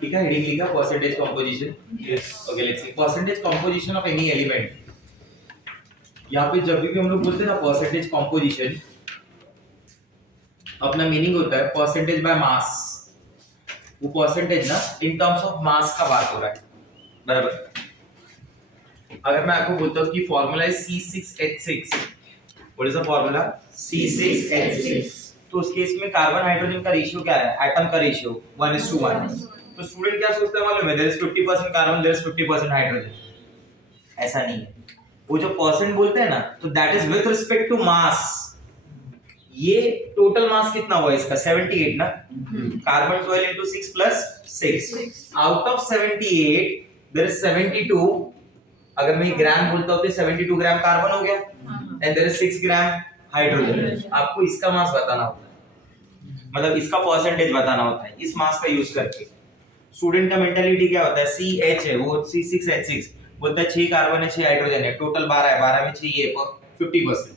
ठीक है, हेडिंग लिखा percentage composition. Yes. Okay, let's see percentage composition of any element. यहाँ पे जब भी हम लोग बोलते हैं ना परसेंटेज कंपोजिशन, अपना मीनिंग होता है परसेंटेज बाय मास। वो परसेंटेज ना इन टर्म्स ऑफ मास का बात हो रहा है, बराबर। अगर मैं आपको बोलता हूँ कि फॉर्मूला है C6H6, what is the formula? C6H6। तो उस केस में कार्बन हाइड्रोजन का रेशियो क्या है? एटम का रेशियो 1:1। तो स्टूडेंट क्या सोचता है मालूम है? There is 50% carbon, there is 50% hydrogen. ऐसा नहीं है। वो जो परसेंट बोलते हैं ना, तो that is with respect to mass. ये टोटल मास कितना हुआ इसका? 78 ना। Carbon 12 into 6 plus 6, out of 78 there is 72। अगर मैं ग्राम बोलता हूं तो 72 ग्राम कार्बन हो गया, and there is 6 gram hydrogen. आपको इसका मास बताना होता है, मतलब इसका परसेंटेज बताना होता है इस मास का यूज करके। स्टूडेंट का मेंटालिटी क्या होता है? CH है, वो C6H6 बोलता है 6 कार्बन है 6 हाइड्रोजन है, टोटल 12 है, 12 में 6 ये 50%।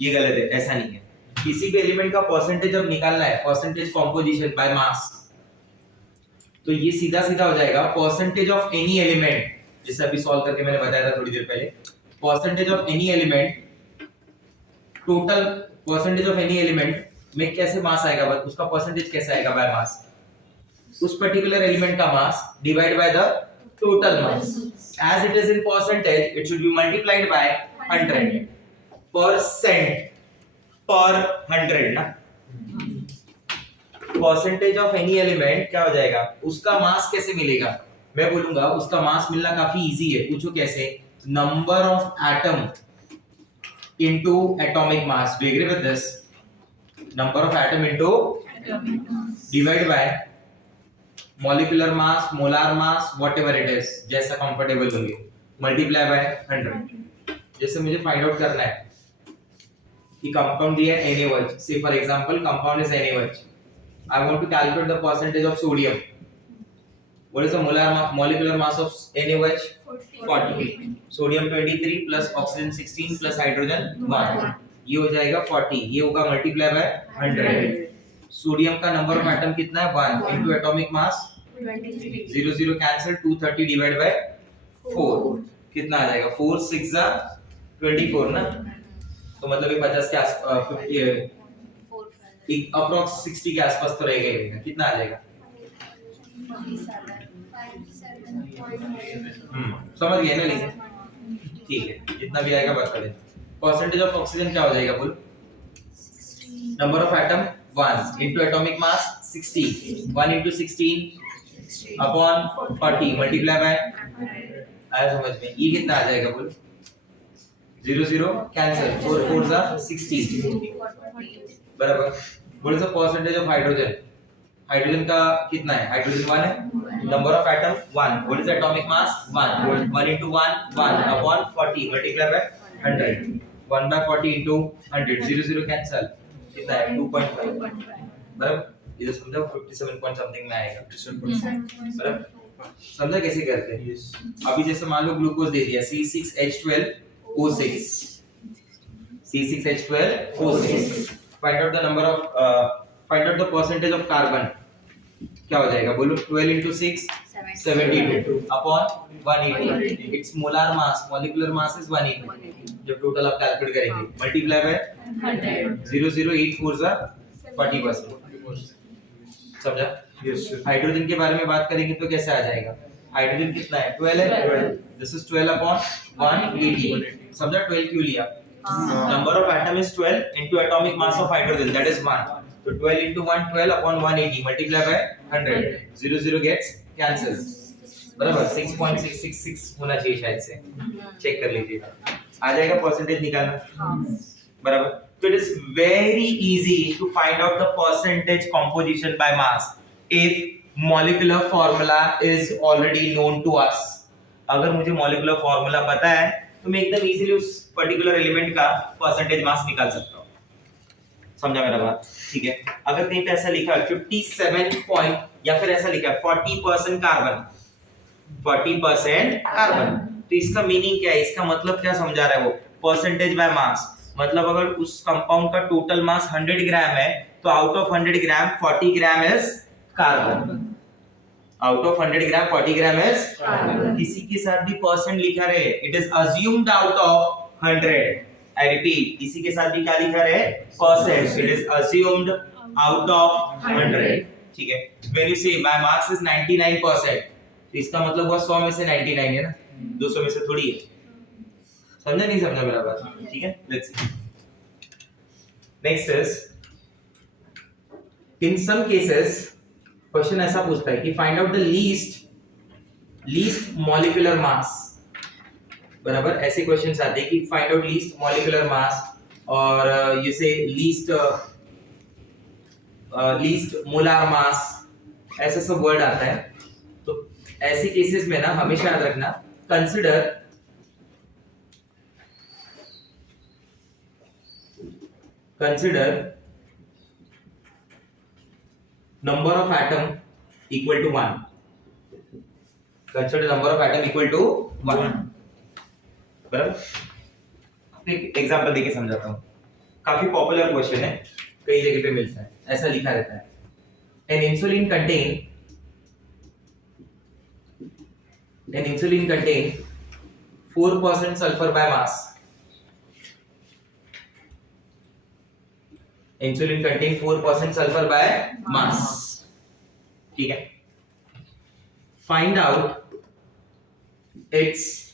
ये गलत है, ऐसा नहीं है। किसी भी एलिमेंट का परसेंटेज जब निकालना है, परसेंटेज कंपोजिशन बाय मास, तो ये सीधा सीधा हो जाएगा परसेंटेज ऑफ एनी एलिमेंट। जैसे अभी सॉल्व करके मैंने बताया था थोड़ी देर पहले, percentage of any element, total percentage of any element में कैसे मास आएगा, उसका परसेंटेज कैसे आएगा बाय मास? उस पर्टिकुलर एलिमेंट का mass divide by the total mass. As it is in percentage, it should be multiplied by 100 percent per 100 ना। Percentage of any element क्या हो जाएगा? उसका मास कैसे मिलेगा? मैं बोलूंगा उसका मास मिलना काफी इजी है। पूछो कैसे? Number of atom into atomic mass. Do you agree with this? Number of atom into divide by molecular mass, molar mass, whatever it is, जैसा comfortable होंगे, multiply by 100। जैसे मुझे find out करना है कि compound दिया है NaOH, say for example compound is NaOH, I want to calculate the percentage of sodium. What is the molecular mass of NaOH? 40. Sodium 23 plus oxygen 16 plus hydrogen 1, ये हो जाएगा 40। ये होगा मल्टीप्लाई बाय 100। सोडियम का number of atom कितना है? 1 into atomic mass 0 0 cancel, 230 divide by 4 कितना आ जाएगा? 4 6 24 ना। तो मतलब ये 50 के आसपास, 50 अप्रॉक्स 60 के आसपास तो रहेगा। कितना आ जाएगा? समझ गए ना? लेकिन ठीक है, जितना भी आएगा बता दे। परसेंटेज ऑफ ऑक्सीजन क्या हो जाएगा? बोल। Number of atom 1 into atomic mass 60, 1 into 16 upon 40 multiply by, आया समझ में? ये कितना आ जाएगा? बोल। 0 0 कैंसिल, 4 4 16 बराबर। What is the percentage of hydrogen? Hydrogen का कितना है? हाइड्रोजन 1 है, number of atom 1, what is atomic mass? 1, 1 into 1 1 upon 40 multiply by 100, 1 by 40 into 100, 0 0 cancel, कितना है? 2.5 बराबर। इधर समझो 57 पॉइंट समथिंग में आएगा, बराबर। समझा कैसे करते हैं? अभी जैसे मान लो ग्लूकोज दे दिया C6H12O6, C6H12O6, find out the number of find out the percentage of carbon. क्या हो जाएगा? बोलो। 12 into 6 72 upon 180, it's molar mass, molecular mass is 180। जब टोटल आप कैलकुलेट करेंगे मल्टीप्लाई बाय 0 0 8 4 40%। समझा? हाइड्रोजन के बारे में बात करेंगे तो कैसे आ जाएगा? हाइड्रोजन कितना है? 12 है, दिस इज 12 upon 180। समझा 12 क्यों लिया? Number of atom is 12 into atomic mass of hydrogen, that is 1। तो 12 into 1 12 upon 180 multiply by 100, 0 0 gets cancelled, बराबर। 6.666 होना चाहिए शायद से, चेक कर लीजिएगा, आ जाएगा परसेंटेज निकालना, बराबर। तो it is very easy to find out the percentage composition by mass if molecular formula is already known to us. अगर मुझे मॉलिक्यूलर फार्मूला पता है तो मैं एकदम इजीली उस पर्टिकुलर एलिमेंट का परसेंटेज मास निकाल सकता हूं। समझा मेरा बात? ठीक है। अगर कहीं पे ऐसा लिखा है 57 पॉइंट, या फिर ऐसा लिखा है 40% कार्बन, 40% कार्बन, तो इसका मीनिंग क्या है? इसका मतलब क्या समझा रहा है वो? परसेंटेज बाय मास। मतलब अगर उस कंपाउंड का टोटल मास 100 ग्राम है तो out of 100 gram 40 gram is carbon. Out of 100 gram 40 gram is carbon. किसी के साथ भी परसेंट लिखा रहे, it is assumed out of 100। I repeat, किसी के साथ भी क्या लिखा रहे, percent, it is assumed out of 100। ठीक है, व्हेन यू से माय मार्क्स इज 99%, तो इसका मतलब हुआ 100 में से 99 है ना, 200 में से थोड़ी है। समझा नहीं समझा मेरा बात? ठीक है, let's see. Next is, in some cases question ऐसा पूछता है कि find out the least molecular mass. बराबर, ऐसे क्वेश्चंस आते हैं कि find out least molecular mass, और यू से लीस्ट मोलार मास, ऐसा सब वर्ड आता है। तो ऐसे केसेस में ना हमेशा याद रखना, consider number of atom equal to 1. Consider number of atom equal to 1. बराबर, एक एग्जांपल देके समझाता हूँ। काफी पॉपुलर क्वेश्चन है, कई जगह पे मिलता है, ऐसा लिखा रहता है, an insulin contain 4% sulfur by mass. Insulin contain 4% sulfur by mass. ठीक है, find out its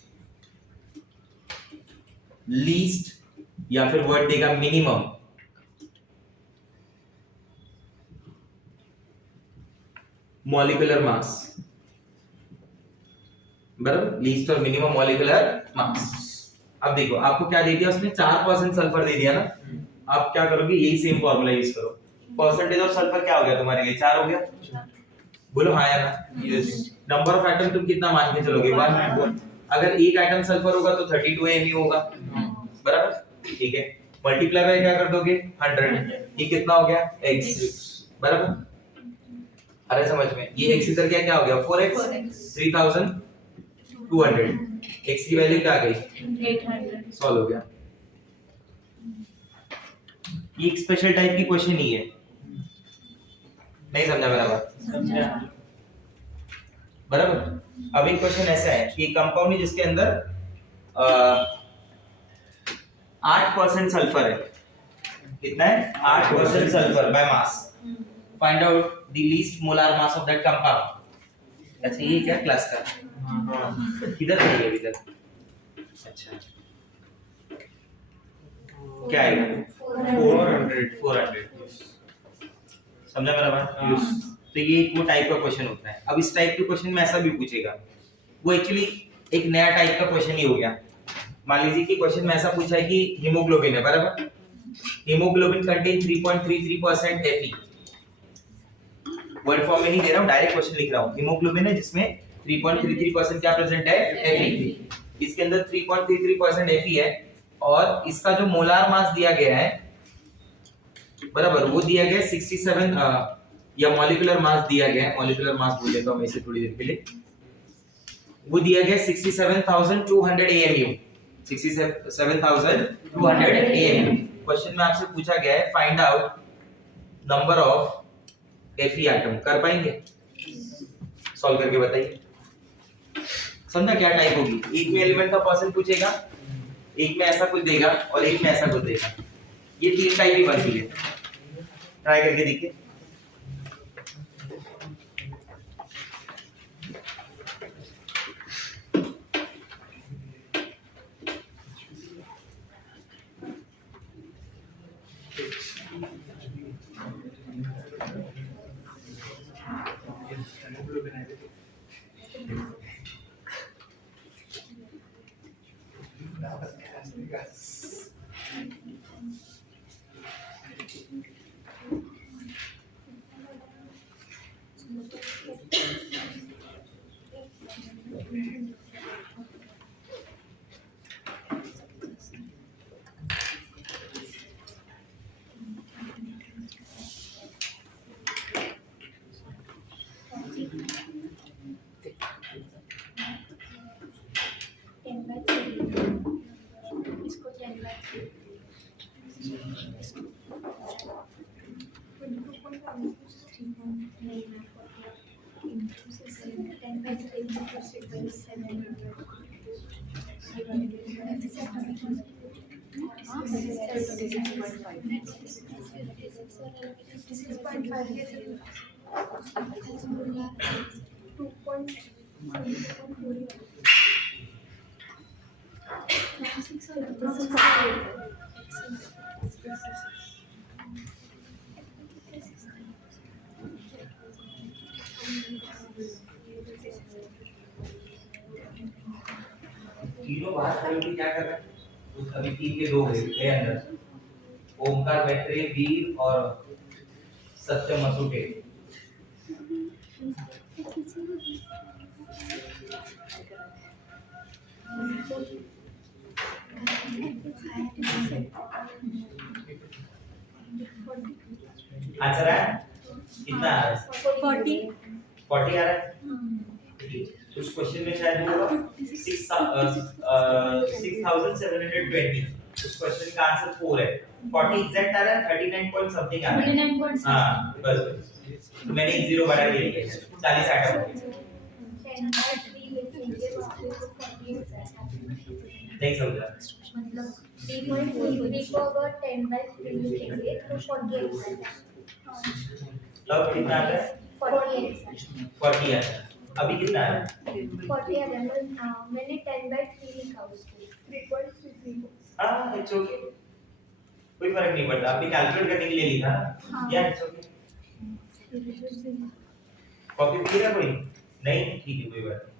least, या फिर वर्ड देगा मिनिमम मॉलिक्यूलर मास। बराबर, लीस्ट और मिनिमम मॉलिक्यूलर मास। अब देखो, आपको क्या दे दिया उसने, 4% सल्फर दे दिया ना। आप क्या करोगे, यही सेम फॉर्मूला यूज करो। परसेंटेज ऑफ सल्फर क्या हो गया तुम्हारे लिए, 4 हो गया। बोलो हाँ या ना। यस। नंबर ऑफ एटम तुम कितना मान के चलोगे, 1। अगर एक एटम सल्फर होगा तो 32 Mu होगा। बराबर, ठीक है, मल्टीप्लाई बाय क्या कर दोगे, 100। ये कितना हो गया, x। बराबर, अरे समझ में, ये x इधर क्या हो गया, 4x, 3200। x की वैल्यू क्या आ गई, 800। सॉल्व हो गया। ये एक स्पेशल टाइप की क्वेश्चन ही है, नहीं समझा मेरा बात? समझा। बराबर, अब एक क्वेश्चन ऐसा है कि कंपाउंड है जिसके अंदर 8% सल्फर है। कितना है, 8% sulphur by mass. Find out the least molar mass of that compound. अच्छा, ये क्या क्लास का, किधर है ये, इधर। अच्छा, क्या आएगा, 400। समझा मेरा बात? तो ये वो टाइप का क्वेश्चन होता है। अब इस टाइप के क्वेश्चन में ऐसा भी पूछेगा, वो एक्चुअली एक नया टाइप का क्वेश्चन ही हो गया। मान लीजिए कि क्वेश्चन में ऐसा पूछा है कि हीमोग्लोबिन है, बराबर, haemoglobin contain 3.33% Fe। Word form में नहीं दे रहा हूँ, डायरेक्ट क्वेश्चन लिख रहा हूँ। हीमोग्लोबिन है जिसमें 3.33% क्या प्रेजेंट है, Fe। इसके अंदर 3.33% Fe है, और इसका जो मोलार मास दिया गया है, बराबर, वो दिया गया 67, या मॉलिक्यूलर मास दिया गया है, मॉलिक्यूलर मास बोल देता हूं मैं इसे थोड़ी देर के लिए, वो दिया गया 67,200 AMU। 67,200 AMU। क्वेश्चन में आपसे पूछा गया है find out number of Fe atom. कर पाएंगे, सॉल्व करके बताइए। समझा क्या टाइप होगी, एक में एलिमेंट का परसेंट पूछेगा, एक में ऐसा कुछ देगा, और एक में ऐसा कुछ देगा। ये 3 टाइप ही बनती है, ट्राई करके देखिए। तीनों बाहर खड़े होके क्या कर रहे हैं? तो अभी 3 के 2 गए अंदर। ओमकार मैत्रेय, वीर और सत्य मसुके। आंसर है कितना आ रहा है? 40 40 आ रहा है। उस क्वेश्चन में शायद होगा 6720। उस क्वेश्चन का आंसर 4 है। 40 एग्जैक्ट आ रहा है, 39 पॉइंट समथिंग आ रहा है। 39 हां बस तो मैंने एक जीरो बढ़ा के लिया 40 आटा हो गया। नहीं समझा मतलब 3.3 को अगर 10/3 लिखेंगे तो 48 आएगा। अब कितना आता है? 40 आता है। अभी कितना आ रहा है? 40 आ रहा है। मैंने 10/3 लिखा उसको 3.33 हां इट्स ओके, कोई फर्क नहीं पड़ता। आपने कैलकुलेट करने के लिए लिखा ना, या इट्स ओके। कॉपी पी रहा कोई? नहीं ठीक है कोई बात नहीं।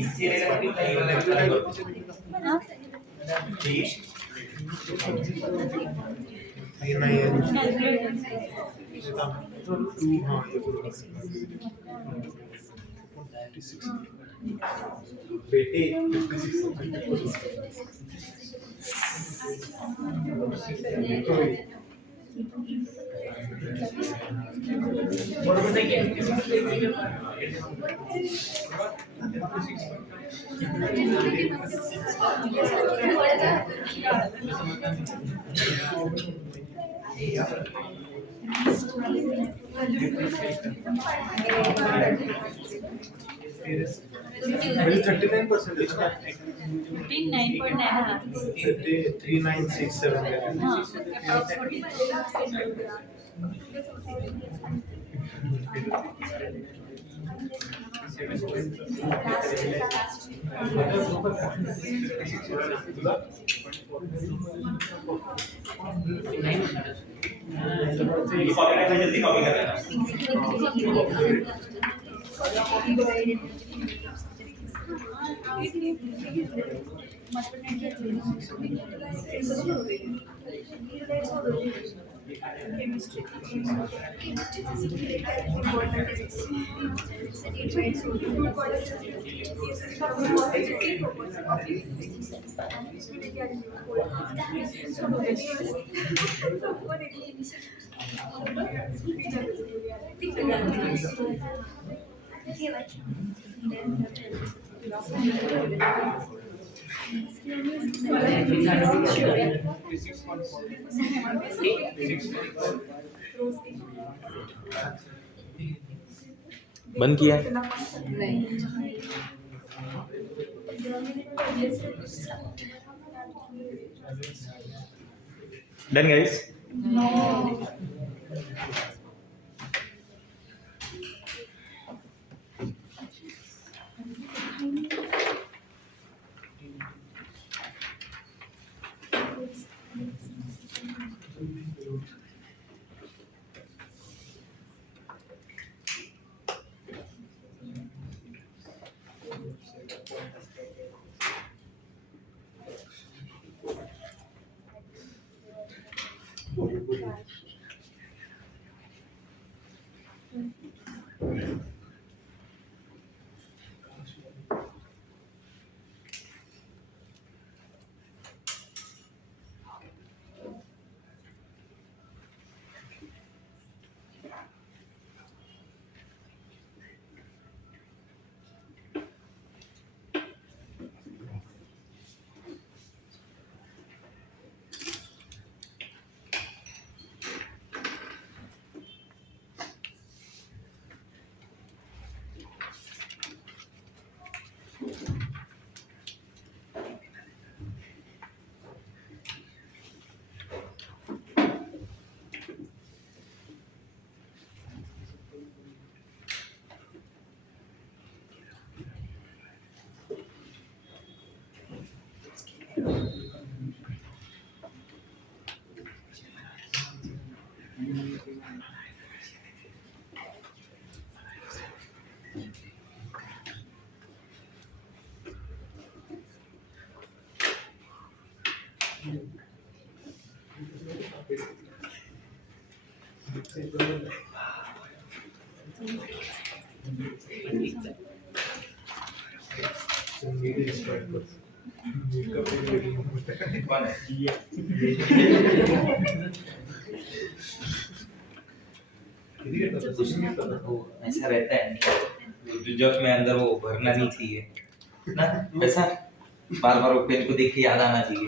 इससे लेकर भी नहीं वाला ठीक बेटे मेरी 39% है इसका ये कॉपी करना जल्दी कॉपी कर लेना। बंद किया डन गाइस। कौन है? वो ऐसा रहता है जो जग में अंदर वो भरना नहीं चाहिए ना, वैसा बार बार वो पेन को देख के याद आना चाहिए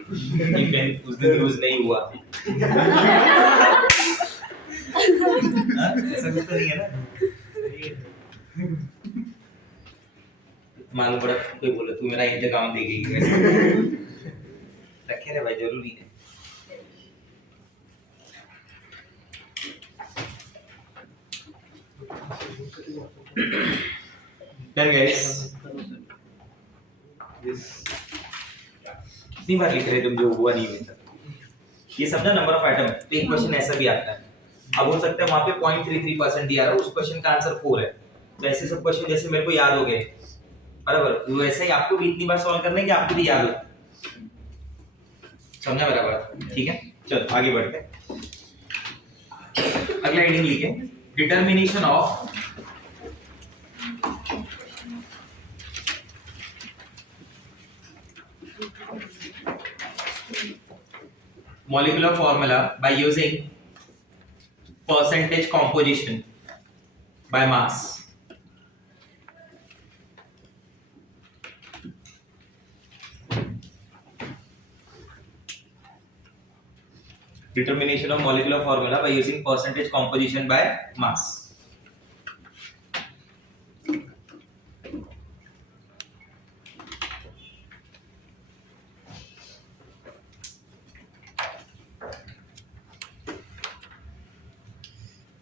ये पेन उस दिन यूज नहीं हुआ। हाँ, ऐसा कुछ तो नहीं है ना। मालूम पड़ा कोई बोले तू मेरा इंतजाम देगी रखे रे भाई, जरूरी है। Done guys? कितनी बार लिख रहे तुम जो हुआ नहीं हुआ? ये सब ना नंबर ऑफ आइटम। तो एक क्वेश्चन ऐसा भी आता है, अब हो सकता है वहां पे 0.33% दिया रहा, उस क्वेश्चन का आंसर 4 है। तो ऐसे सब क्वेश्चन जैसे मेरे को याद हो गए बराबर, वैसे ही आपको भी इतनी बार सॉल्व करना है कि आपको भी याद हो। समझा मेरा बात? ठीक है, चलो आगे बढ़ते हैं। अगला हेडिंग लिखे, determination of molecular formula by using percentage composition by mass. Determination of molecular formula by using percentage composition by mass.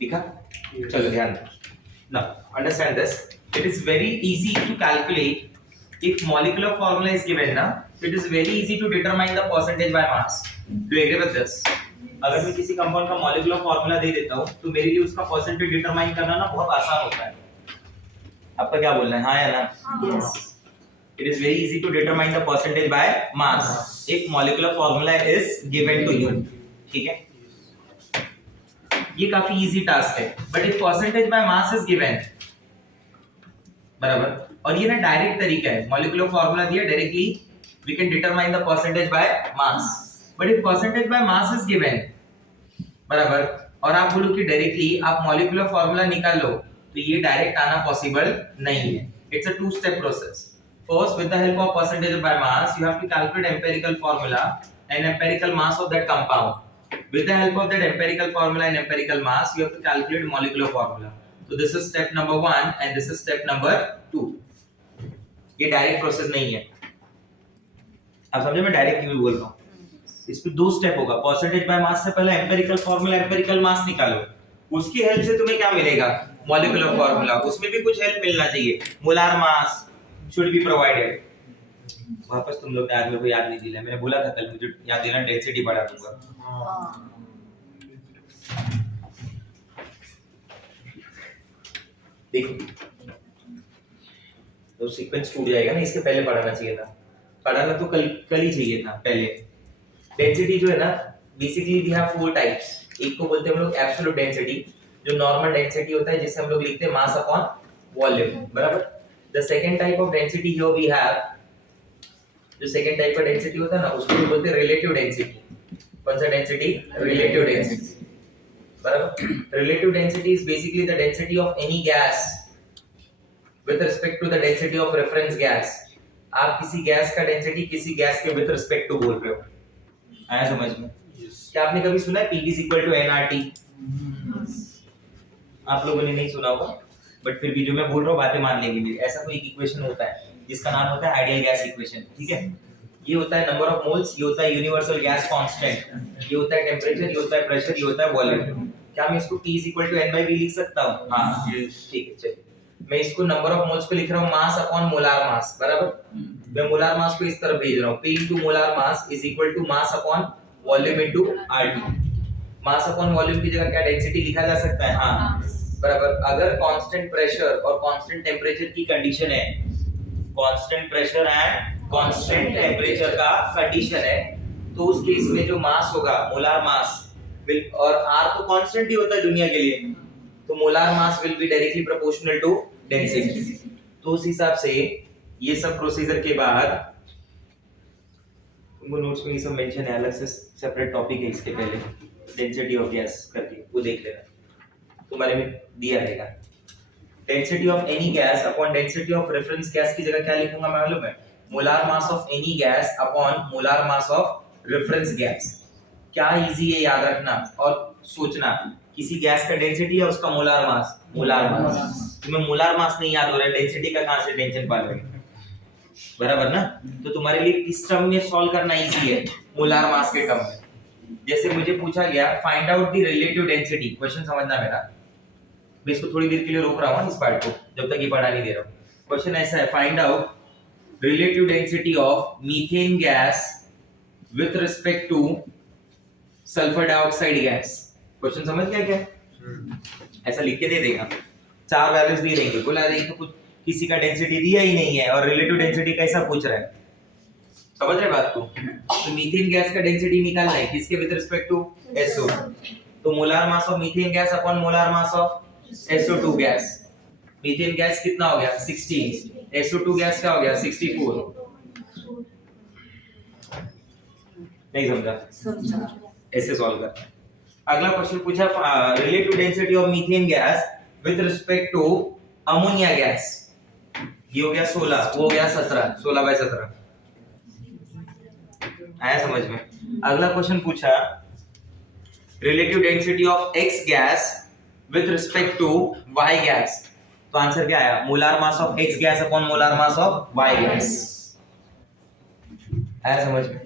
ठीक है, चलो ध्यान दो। Now understand this. It is very easy to calculate if molecular formula is given ना, it is very easy to determine the percentage by mass. Do you agree with this? अगर मैं किसी compound का molecular formula दे देता हूँ तो मेरे लिए उसका percentage determine करना ना बहुत आसान होता है। आपका क्या बोलना है, हाँ या ना? Yes. It is very easy to determine the percentage by mass if molecular formula is given to you. ठीक है, ये काफी इजी टास्क है, but if percentage by mass is given बराबर, और ये ना डायरेक्ट तरीका है, मॉलिक्यूलर फार्मूला दिया directly we can determine the percentage by mass, but if percentage by mass is given बराबर, और आप बोलो कि डायरेक्टली आप मॉलिक्यूलर फार्मूला निकाल लो, तो ये डायरेक्ट आना पॉसिबल नहीं है। It's a two step process. First, with the help of percentage by mass you have to calculate empirical formula and empirical mass of that compound. With the help of that empirical formula and empirical mass, you have to calculate molecular formula. So this is step number 1 and this is step number 2. ये direct process नहीं है। आप समझे मैं direct क्यों बोल रहा हूँ? इसमें दो स्टेप होगा। परसेंटेज बाय मास से पहले एम्पिरिकल फार्मूला, एम्पिरिकल मास निकालो, उसकी हेल्प से तुम्हें क्या मिलेगा? Molecular formula. उसमें भी कुछ हेल्प मिलना चाहिए। Molar mass should be provided. वापस तुम लोग ने आज मेरे को याद नहीं दिलाया, मैंने बोला था कल मुझे याद दिलाना, डेंसिटी बढ़ा दूंगा। देखो तो सीक्वेंस टूट जाएगा ना, इसके पहले पढ़ाना चाहिए था। पढ़ाना तो कल ही चाहिए था पहले। डेंसिटी जो है ना, बेसिकली वी हैव 4 टाइप्स। एक को बोलते हैं हम लोग एब्सोल्यूट डेंसिटी, जो नॉर्मल डेंसिटी होता है जिससे हम लोग लिखते हैं मास अपॉन वॉल्यूम बराबर। The second type of density here we have, जो सेकंड टाइप का डेंसिटी होता है ना, उसको बोलते हैं रिलेटिव डेंसिटी। कौन सा डेंसिटी? रिलेटिव डेंसिटी बराबर। Relative density is basically the density of any gas with respect to the density of reference gas. आप किसी गैस का डेंसिटी किसी गैस के विद रिस्पेक्ट टू बोल रहे हो, आया समझ में? क्या आपने कभी सुना है P is equal to nRT? आप लोगों ने नहीं सुना होगा, बट फिर भी जो मैं बोल रहा हूँ बातें मान लेंगे मेरी। ऐसा कोई इक्वेशन होता है जिसका नाम होता है आइडियल गैस इक्वेशन। ठीक है, ये होता है नंबर ऑफ मोल्स, ये होता है यूनिवर्सल गैस कांस्टेंट, ये होता है टेंपरेचर, ये होता है प्रेशर, ये होता है वॉल्यूम। क्या मैं इसको P is equal to n/v लिख सकता हूँ? हाँ, ठीक है। चलिए मैं इसको नंबर ऑफ मोल्स पे लिख रहा हूँ, मास अपॉन मोलार मास बराबर। मैं मोलार मास को इस तरफ भेज रहा हूँ, P into molar mass is equal to mass upon volume into RT। Mass upon volume की जगह क्या डेंसिटी लिखा जा सकता है? हाँ, बराबर। अगर कांस्टेंट प्रेशर और कांस्टेंट टेम्परेचर की कंडीशन है, constant pressure and constant temperature का कंडीशन है, तो उस केस में जो मास होगा, मोलार मास विल, और r तो कांस्टेंट ही होता है दुनिया के लिए, तो molar mass will be directly proportional to density. तो उस हिसाब से ये सब प्रोसीजर के बाद तुमको नोट्स में ये सब मेंशन है, अलग से सेपरेट टॉपिक है इसके पहले, डेंसिटी ऑफ गैस करके, वो देख लेना, तुम्हारे में दिया रहेगा। Density of any gas upon density of reference gas की जगह क्या लिखूंगा मालूम है? Molar mass of any gas upon molar mass of reference gas. क्या इजी है याद रखना और सोचना, किसी गैस का डेंसिटी है, उसका मोलार मास, मोलार मास। तुम्हें मोलार मास नहीं याद हो रहा है, डेंसिटी का कहां से टेंशन पा रहे हो? बराबर ना? तो तुम्हारे लिए इस टर्म में सॉल्व करना इजी है, मोलार मास के टर्म में। जैसे मुझे पूछा गया find out the relative density, question समझना मेरा, मैं इसको थोड़ी देर के लिए रोक रहा हूं इस पार्ट को, जब तक ये पढ़ा नहीं दे रहा हूं। क्वेश्चन ऐसा है, find out relative density of methane gas with respect two sulphur dioxide gas. Question समझ गया क्या? ऐसा लिख के दे देगा, 4 वैल्यूज दी रहेंगे, बोला रही तो कुछ किसी का डेंसिटी दिया ही नहीं है और रिलेटिव डेंसिटी कैसा पूछ रहा है, समझ रहे बात को? तो मीथेन गैस का डेंसिटी निकालना है, किसके विद रिस्पेक्ट टू SO, तो molar mass of methane gas upon molar mass of SO2 gas. Methane gas कितना हो गया? 16, SO2 गैस क्या हो गया? 64। नहीं समझा? ऐसे सॉल्व करना है। अगला क्वेश्चन पूछा relative density of methane gas with respect to ammonia gas. ये हो गया 16, वो हो गया 17, 16/17 आया समझ में? अगला क्वेश्चन पूछा relative density of X gas with respect to Y gas. तो आंसर क्या आया? Molar mass of X gas upon molar mass of Y gas. आया समझ में?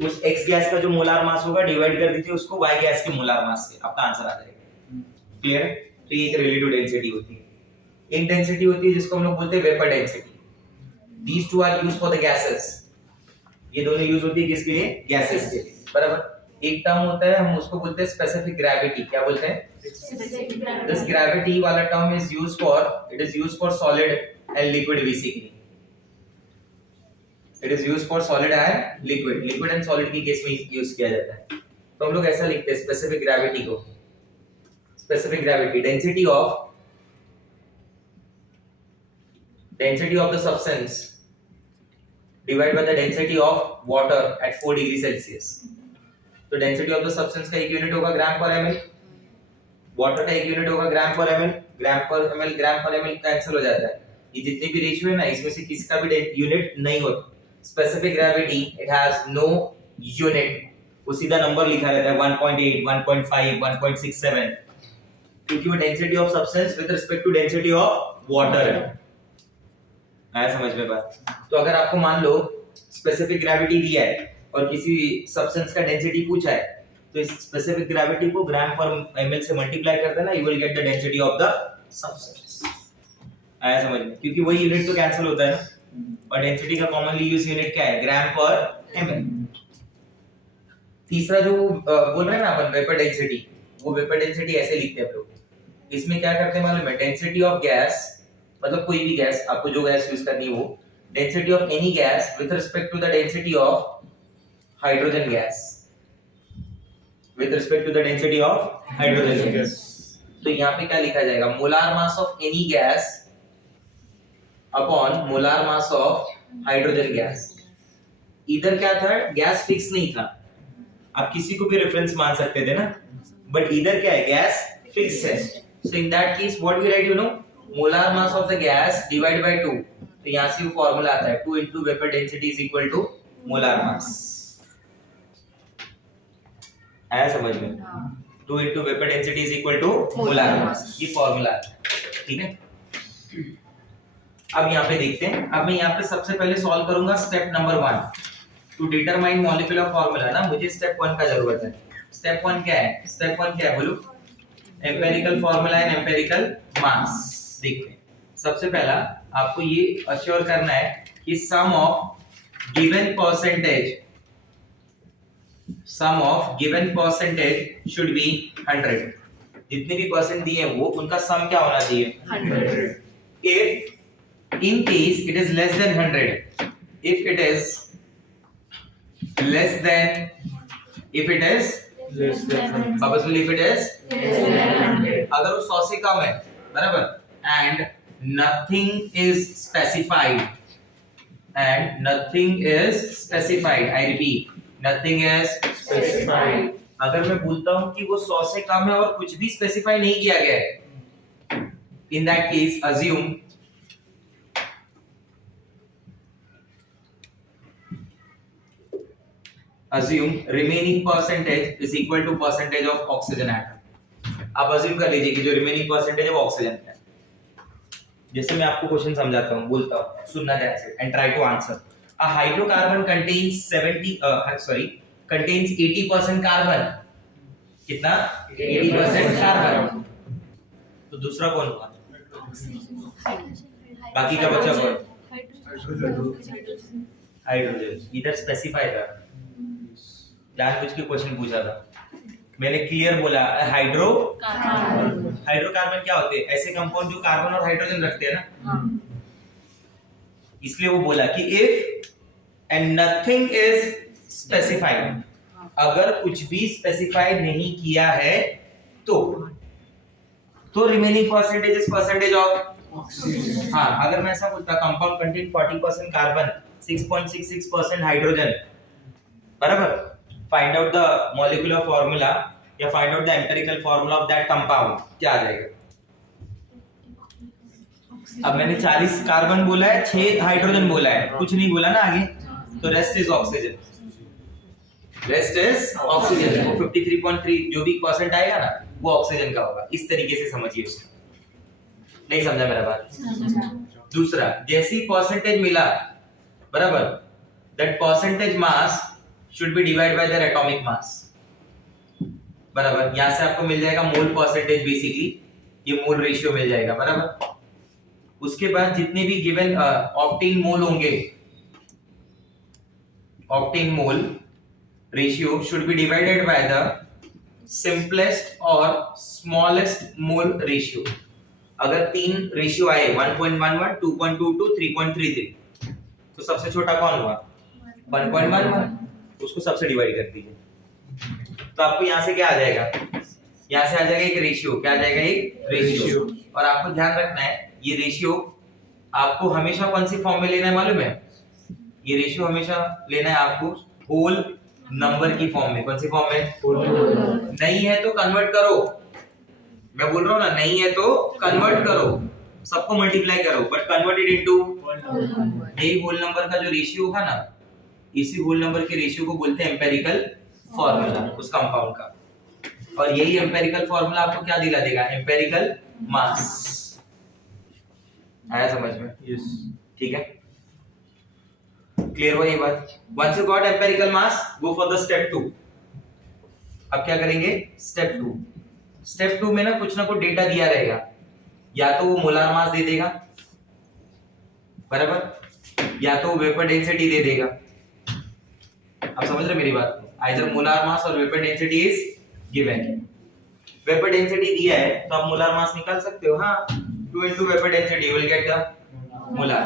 उस X गैस का जो मोलार मास होगा डिवाइड कर दीजिए उसको Y गैस के मोलार मास से, आपका आंसर आ जाएगा। क्लियर? तो ये एक रिलेटिव डेंसिटी होती है। एक डेंसिटी होती है जिसको हम लोग बोलते हैं vapour density. These two are used for the gases. ये दोनों यूज होती है किसके लिए? गैसेस के लिए, बराबर। एक टर्म होता है, हम उसको बोलते हैं स्पेसिफिक ग्रेविटी। क्या बोलते हैं? दिस ग्रेविटी वाला term is used for, it is used for solid and liquid basically. It is used for solid and liquid, liquid and solid की केस में यूज किया जाता है। तो हम लोग ऐसा लिखते हैं स्पेसिफिक ग्रेविटी को, specific gravity density of the substance divided by the density of water at 4 degree Celsius. तो डेंसिटी ऑफ द सब्सटेंस का एक यूनिट होगा ग्राम पर ml, वाटर का एक यूनिट होगा ग्राम पर ml, ग्राम पर ml कैंसिल हो जाता है। ये जितनी भी रेशियो है ना, इसमें से किसी का भी यूनिट नहीं होता। Specific gravity it has no unit, वो सीधा नंबर लिखा रहता है 1.8, 1.5, 1.67, क्योंकि वो density of substance with respect to density of water है। आया समझ में बात? तो अगर आपको मान लो स्पेसिफिक ग्रेविटी दिया है और किसी सब्सटेंस का डेंसिटी पूछा है, तो इस स्पेसिफिक ग्रेविटी को ग्राम पर ml से मल्टीप्लाई कर देना, you will get the density of the substance. आया समझ में? क्योंकि वही यूनिट तो कैंसिल होता है ना, और डेंसिटी का कॉमनली यूज यूनिट क्या है? ग्राम पर ml। तीसरा जो बोल रहे हैं ना अपन वेपर डेंसिटी, वो वेपर डेंसिटी ऐसे लिखते हैं हम लोग। इसमें क्या करते हैं मालूम है? डेंसिटी ऑफ गैस, मतलब कोई भी गैस, आपको जो गैस यूज करनी है वो, density of any gas with respect to the density of hydrogen gas, with respect to the density of hydrogen gas. तो यहाँ पे क्या लिखा जाएगा? Molar mass of any gas upon molar mass of hydrogen gas. इधर क्या था? Gas fix नहीं था, आप किसी को भी रेफरेंस मान सकते थे ना, बट इधर क्या है? गैस फिक्स है। So in that case what we write, you know, molar mass of the gas divide by 2। तो यहां से वो फार्मूला आता है 2 into vapour density is equal to molar mass. आया समझ में? 2 into vapour density is equal to molar mass, ये फार्मूला है, ठीक है। अब यहां पे देखते हैं। अब मैं यहां पे सबसे पहले सॉल्व करूंगा step number 1 to determine molecular formula ना। मुझे स्टेप 1 का जरूरत है। स्टेप 1 क्या है? स्टेप 1 क्या है बोलो? एम्पिरिकल फार्मूला एंड एम्पिरिकल मास। देखते हैं। सबसे पहला आपको ये अश्योर करना है कि sum of given percentage sum of given percentage should be 100। जितने भी परसेंट दिए हैं वो उनका सम क्या होना चाहिए 100। If in case it is less than 100, if it is less than, if it is Less than obviously if it is अगर वो 100 से कम है बराबर, and nothing is specified, and nothing is specified, I repeat nothing is specified. अगर मैं बोलता हूं कि वो 100 से कम है और कुछ भी स्पेसिफाई नहीं किया गया है, in that case assume remaining percentage is equal to percentage of oxygen atom। आप assume कर लीजिए कि जो remaining percentage है वो ऑक्सीजन है। जैसे मैं आपको क्वेश्चन समझाता हूँ, बोलता हूँ, सुनना ध्यान से and try to answer। A hydrocarbon contains 80% carbon. कितना 80% कार्बन। तो दूसरा कौन हुआ, बाकी का बचा कौन, हाइड्रोजन। इधर स्पेसिफाई था, जानबूझ के क्वेश्चन पूछा था मैंने, क्लियर बोला हाइड्रोकार्बन क्या होते हैं, ऐसे कंपाउंड जो कार्बन और हाइड्रोजन रखते हैं ना, इसलिए वो बोला कि if and nothing is specified, अगर कुछ भी स्पेसिफाई नहीं किया है तो remaining percentage is percentage of oxygen. हाँ, अगर मैं ऐसा बोलता कंपाउंड कंटेन 40% कार्बन 6.66% हाइड्रोजन बराबर, find out the molecular formula या find out the empirical formula of that compound, क्या आ जाएगा। अब मैंने 40 कार्बन बोला है, 6 हाइड्रोजन बोला है, कुछ नहीं बोला ना आगे, तो rest is oxygen, rest is oxygen. वो 53.3 जो भी परसेंट आएगा ना वो ऑक्सीजन का होगा। इस तरीके से समझिए उसको, नहीं समझा मेरा बात। दूसरा, जैसी परसेंटेज मिला बराबर, that percentage mass should be divided by their atomic mass बराबर। यहां से आपको मिल जाएगा मोल परसेंटेज, बेसिकली ये मोल रेशियो मिल जाएगा बराबर। उसके बाद जितने भी गिवन ऑक्टेन मोल होंगे, octane mole ratio should be divided by the simplest और स्मॉलेस्ट मोल रेशियो। अगर 3 रेशियो आए 1.11, 2.22, 3.33, तो सबसे छोटा कौन हुआ 1.11, उसको सबसे डिवाइड कर दीजिए। तो आपको यहाँ से क्या आ जाएगा, यहाँ से आ जाएगा एक रेशियो, क्या आ जाएगा एक रेशियो। और आपको ध्यान रखना है ये रेशियो आपको हमेशा कौन सी फॉर्म में लेना है मालूम है, ये रेशियो हमेशा लेना है आपको होल नंबर की फॉर्म में। कौन सी फॉर्म में, नहीं है तो कन्वर्ट करो, मैं बोल रहा हूँ ना, नहीं है तो कन्वर्ट करो, सबको मल्टीप्लाई करो, बट कन्वर्ट इट इनटू यही होल नंबर का जो रेशियो होगा ना, इसी होल नंबर के रेशियो को बोलते हैं एम्पिरिकल फार्मूला उस कंपाउंड का। और यही एम्पिरिकल फार्मूला आपको क्या दिला देगा, एम्पिरिकल मास। आया समझ में, Yes. ठीक है, क्लियर हुआ ये बात। Once you got empirical mass, go for the step 2। अब क्या करेंगे, स्टेप 2। स्टेप 2 में ना कुछ डेटा दिया रहेगा, या तो वो मोलार मास दे देगा बराबर, या तो वो वेपर डेंसिटी दे देगा। आप समझ रहे मेरी बात, आइदर मोलार मास और vapour density is given. Vapour density दिया है तो आप मोलार मास निकाल सकते हो, हाँ 2 into vapour density you will get the molar.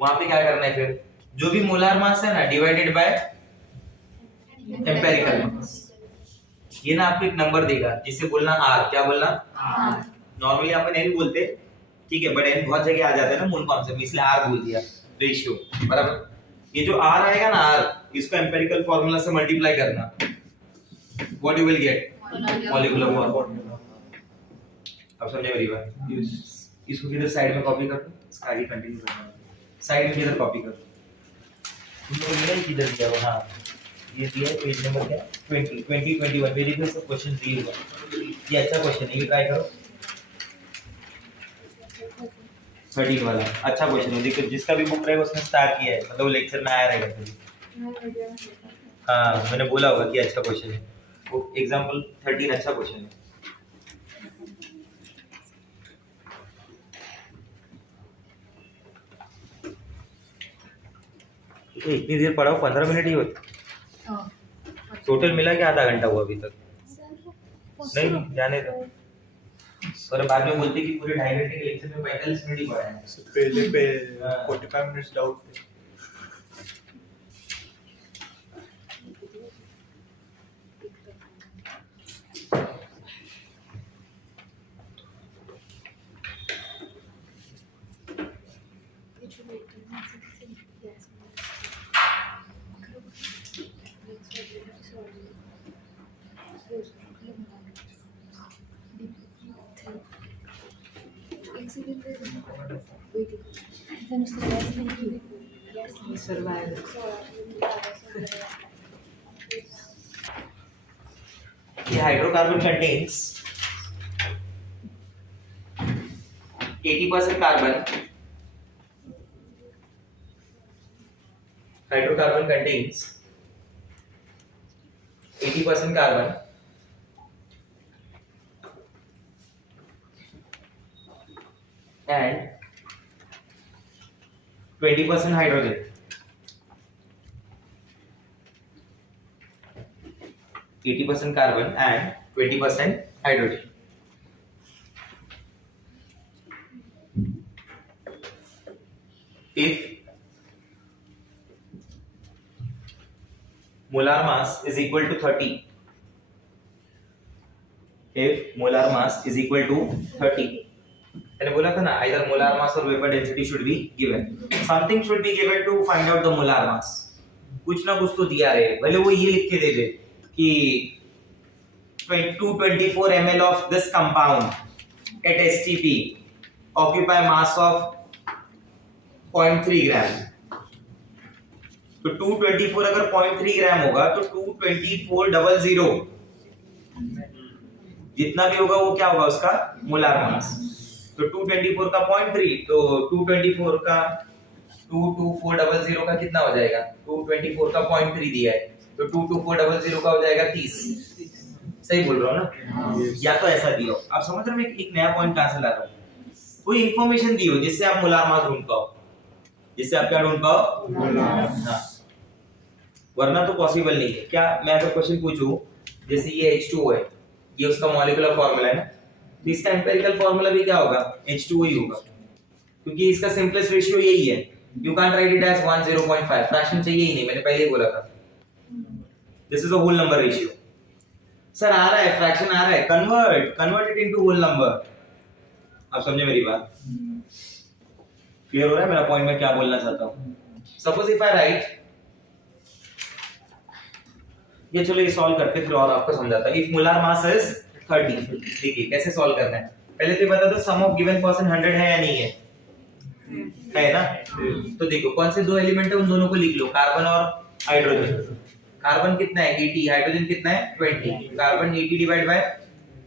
वहां पे क्या करना है फिर, जो भी मोलार मास है ना डिवाइडेड बाय एम्पिरिकल मास, ये ना आपको एक नंबर देगा जिसे बोलना r, क्या बोलना r। नॉर्मली अपन n बोलते, ठीक है, बट n बहुत जगह आ जाता है ना मोल कॉन्सेप्ट में, इसलिए r बोल दिया, रेशियो बराबर। ये जो r आएगा ना r, इसको एम्पिरिकल फार्मूला से मल्टीप्लाई करना, what you will get, molecular formula. अब समझे मेरी बात, Yes. इसको किधर साइड में कॉपी कर दो, इसका आगे कंटिन्यू करना, साइड में किधर कॉपी कर दो, तुम लोग ये किधर दिया हो, हाँ ये दिया है, पेज नंबर क्या 20 21 मेरे को सब क्वेश्चन दिए हुए, ये अच्छा क्वेश्चन है, ये ट्राई करो 13 वाला अच्छा क्वेश्चन है। देखो जिसका भी बुक रहेगा उसने स्टार किया है, मतलब लेक्चर में आया रहेगा कभी। हाँ मैंने बोला होगा कि अच्छा क्वेश्चन है, वो एग्जांपल 13 अच्छा क्वेश्चन है। तो इतनी देर पढ़ाओ, 15 मिनट ही होते, टोटल मिला के आधा घंटा हुआ अभी तक। नहीं जाने दो, और बाद में बोलते कि पूरे 2.5 घंटे के लेक्चर में 45 मिनट ही पढ़ा है। पहले पे 45 मिनट्स डाउट थे। ये hydrocarbon contains 80% carbon. Hydrocarbon contains 80% carbon and 20% hydrogen. 80% carbon and 20% hydrogen. If molar mass is equal to 30, if molar mass is equal to 30, मैंने बोला था ना either molar mass or vapor density should be given. Something should be given to find out the molar mass. कुछ ना कुछ तो दिया रहे, भले वो ये लिख के दे दे कि 224 ml of this compound at STP occupy mass of 0.3 ग्राम। तो 224 अगर 0.3 ग्राम होगा तो 22400 जितना भी होगा वो क्या होगा उसका मोलार मास। तो 224 का 0.3 तो 224 का 22400 का कितना हो जाएगा, 224 का 0.3 दिया है तो 22400 का हो जाएगा 30। सही बोल रहा हूँ ना? या तो ऐसा दियो, आप समझ रहे हो मैं एक नया पॉइंट कहां से ला रहा हूँ, कोई इंफॉर्मेशन दियो जिससे आप मोलार मास ढूंढ पाओ, जिससे आप क्या ढूंढ पाओ हाँ, वरना तो पॉसिबल नहीं है। क्या मैं अगर क्वेश्चन पूछूं जैसे ये H2O है, ये उसका मॉलिक्यूलर फार्मूला है ना, तो इसका एम्पिरिकल फार्मूला भी क्या होगा H2O ही होगा, क्योंकि इसका सिंपलेस्ट रेशियो यही है। You can't write it as 1 0.5, fraction चाहिए ही नहीं, मैंने पहले ही बोला था। This is a whole number ratio. Sir आ रहा है फ्रैक्शन आ रहा है, convert it into whole number. आप समझे मेरी बात? क्लियर हो रहा है मेरा पॉइंट मैं क्या बोलना चाहता हूं? सपोज इफ आई राइट ये, चलो ये सॉल्व करते फिर और आपको समझाता हूं। इफ मोलार मास इज 30, देखिए कैसे सॉल्व करना है। पहले तो बता दो सम ऑफ गिवन पर्सन 100 है या नहीं है, है ना? तो देखो कौन से दो एलिमेंट है उन दोनों को लिख लो, कार्बन और हाइड्रोजन। कार्बन कितना है 80, हाइड्रोजन कितना है 20। Carbon 80 divide by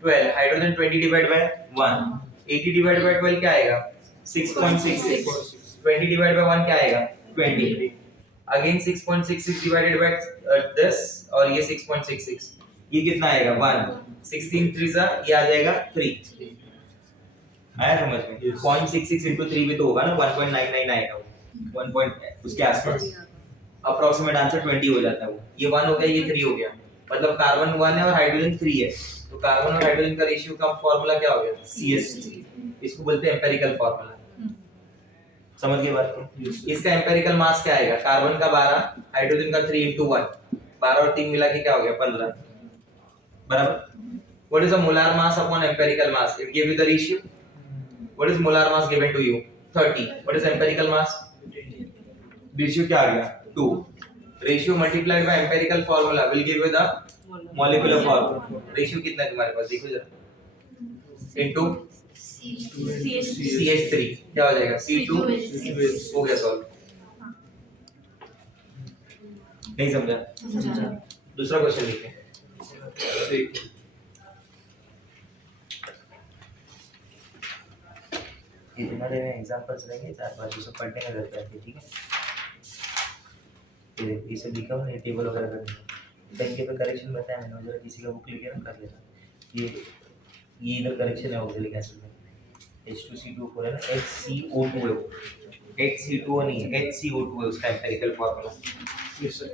12, hydrogen 20 divide by 1। 80 divide by 12 क्या आएगा 6.66, 20 डिवाइड बाय 1 क्या आएगा 20, अगेन 6.66 डिवाइडेड बाय this और ये 6.66, ये कितना आएगा 1, 16 3 ये आ जाएगा 3। आया समझ में? 0.66 into 3 भी तो होगा ना, 1.99 आएगा वो, 1 पॉइंट उसके आसपास। अप्रोक्सीमेट आंसर 20 हो जाता है वो। ये 1 हो गया, ये 3 हो गया, मतलब कार्बन 1 है और हाइड्रोजन 3 है, तो कार्बन और हाइड्रोजन का रेशियो का फार्मूला क्या हो गया CH3। इसको बोलते हैं एम्पिरिकल फार्मूला। समझ गए बात को? इसका एम्पिरिकल मास क्या आएगा, कार्बन का 12, हाइड्रोजन का 3 into 1, 12 और 3 मिला के क्या हो गया 15, बराबर। What is the molar mass upon empirical mass? It gave you the ratio. What is molar mass given to you? 30. What is empirical mass? Ratio क्या आ गया 2. Ratio multiplied by empirical formula will give you the molecular formula. Ratio कितना है तुम्हारे पास देखो जरा, into CH3 क्या हो जाएगा C2 हो गया सॉल्व। नहीं समझा? दूसरा क्वेश्चन लिखते हैं। ये तुम्हारे में एग्जांपल्स रहेंगे 4-5 जो सब पढ़ने का रहता है, ठीक है? ये सब लिखा हुआ है, टेबल वगैरह करने का इनके पे करेक्शन बताया मैंने, जरा किसी का बुक लेके ना कर लेना। ये इधर करेक्शन है ऑक्सिलिक एसिड में, H2CO4 है ना, HCO2 है वो, HC2O नहीं है, HCO2 है उसका empirical formula. Yes sir.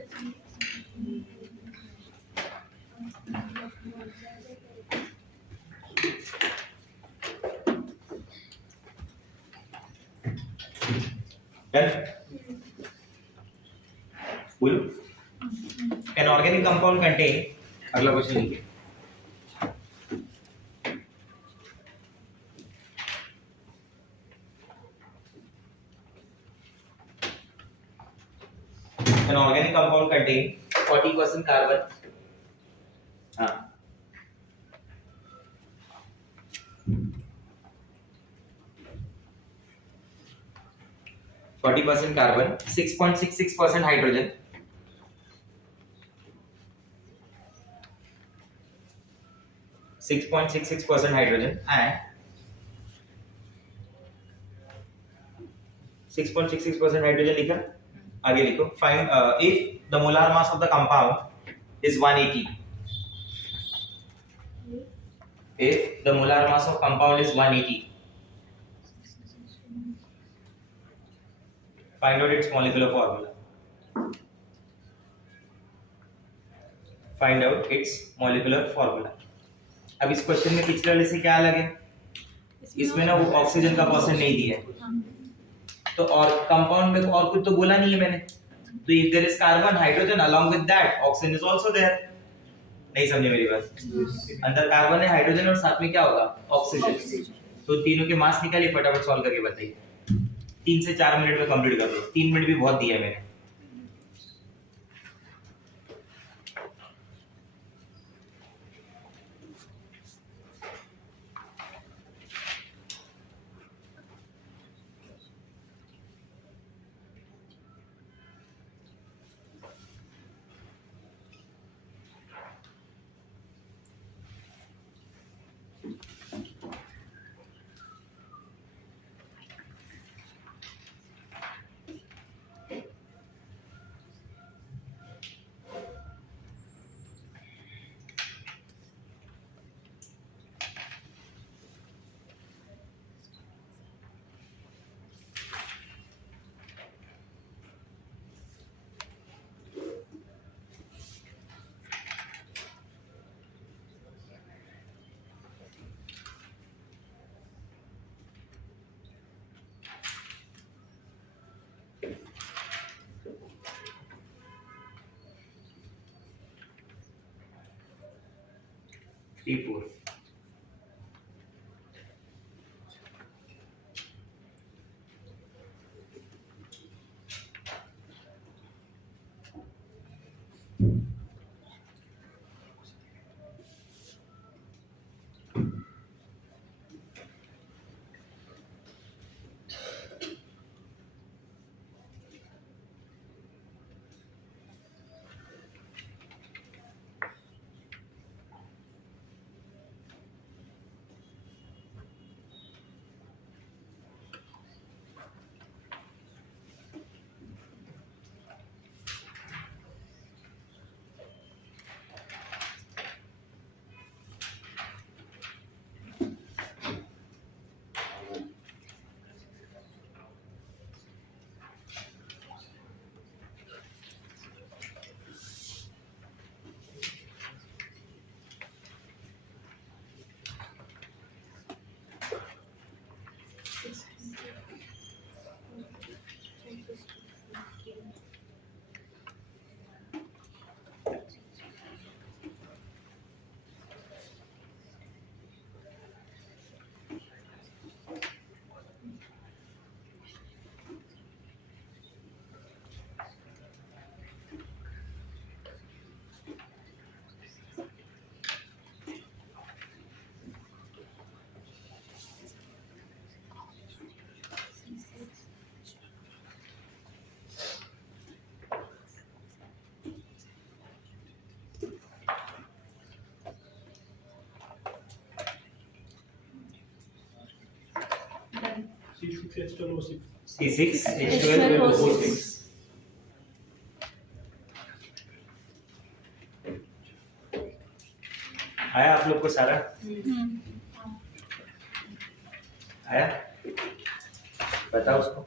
Done बोलो एन ऑर्गेनिक कंपाउंड कंटेन अगला क्वेश्चन लिखिए an organic compound contain 40% carbon हाँ 40% carbon 6.66% hydrogen 6.66% hydrogen and 6.66% hydrogen लिखा आगे लिखो find if the molar mass of the compound is 180 if the molar mass of compound is 180 find out its molecular formula find out its molecular formula अब इस question में पिछले वाले से क्या अलग है इसमें ना वो ऑक्सीजन का परसेंट नहीं दिया है तो और कंपाउंड में और कुछ तो बोला नहीं है मैंने तो if there is carbon hydrogen along with that oxygen is also there नहीं समझे मेरी बात अंदर कार्बन है हाइड्रोजन और साथ में क्या होगा ऑक्सीजन तो तीनों के मास निकालिए फटाफट सॉल्व करके बताइए 3 से 4 मिनट में कंप्लीट कर दो 3 मिनट भी बहुत दिया है मैंने T4 C6H12O6. C6H12O6 आया आप लोग को सारा आया बताओ उसको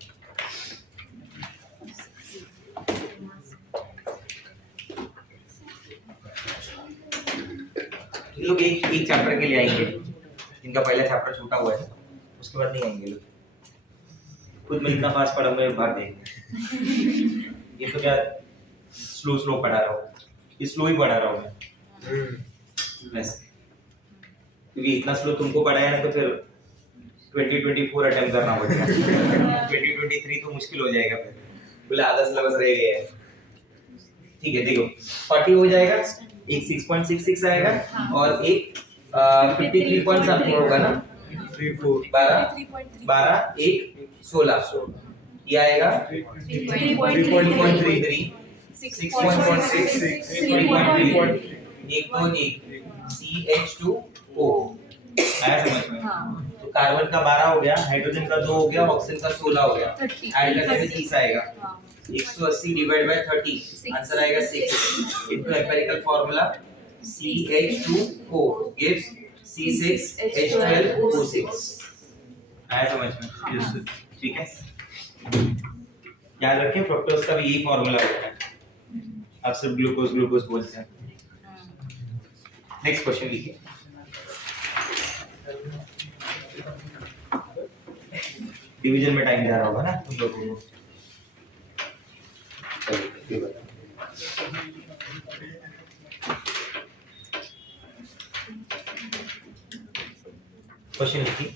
ये लोग एक चैप्टर के लिए आएंगे इनका पहला चैप्टर छूटा हुआ है उसके बाद नहीं आएंगे लोग खुद मैं इतना फास्ट पढ़ा मैं भाग देंगे। ये तो क्या स्लो पढ़ा रहा हूँ, ये स्लो ही पढ़ा रहा हूँ मैं वैसे, क्योंकि इतना स्लो तुमको पढ़ाया ना तो फिर 2024 अटेम्प्ट करना पड़ेगा। 2023 तो मुश्किल हो जाएगा, फिर बोले आधा सिलेबस रह गया है। ठीक है देखो 40 हो जाएगा, एक 6.66 आएगा और एक 53 पॉइंट समथिंग होगा ना, 12 एक 16 ये आएगा 3.33 6.16 3.3 एक तो एक CH2O आया समझ में। तो कार्बन का 12 हो गया, हाइड्रोजन का 2 हो गया, ऑक्सीजन का 16 हो गया, ऐड करने में 30 आएगा। 180 डिवाइड बाय 30 आंसर आएगा 6 into empirical formula CH2O gives C6H12O6 आया समझ में। ठीक है याद रखें, फ्रक्टोज का भी यही फार्मूला होता है, आप सिर्फ ग्लूकोज बोलते हैं। नेक्स्ट क्वेश्चन लिखिए। डिवीजन में टाइम जा रहा होगा ना तुम लोगों को। चलिए बताओ। क्वेश्चन लिखिए।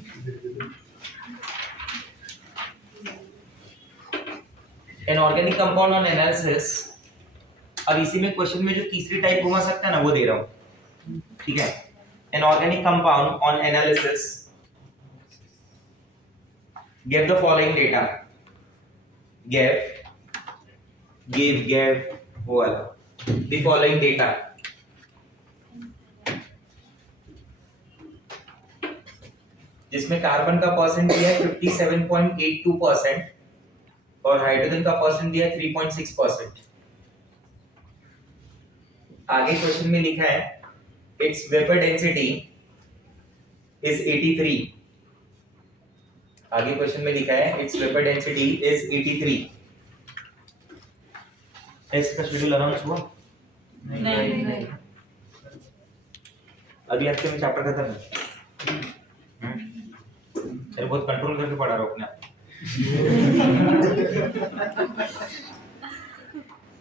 An organic compound on analysis, अब इसी में क्वेश्चन में जो तीसरी टाइप घुमा सकता है ना वो दे रहा हूं, ठीक है। An organic compound on analysis gave the following data, gave वो वाला, the following data, जिसमें कार्बन का परसेंट दिया है 57.82% और हाइड्रोजन का परसेंट दिया है 3.6%। आगे क्वेश्चन में लिखा है its vapor density is 83। आगे क्वेश्चन में लिखा है its vapor density is 83। Test का शेड्यूल अनाउंस हुआ? नहीं। अगले हफ्ते में चैप्टर खत्म है। अरे बहुत कंट्रोल करके पढ़ा रहा हूं अपने आप।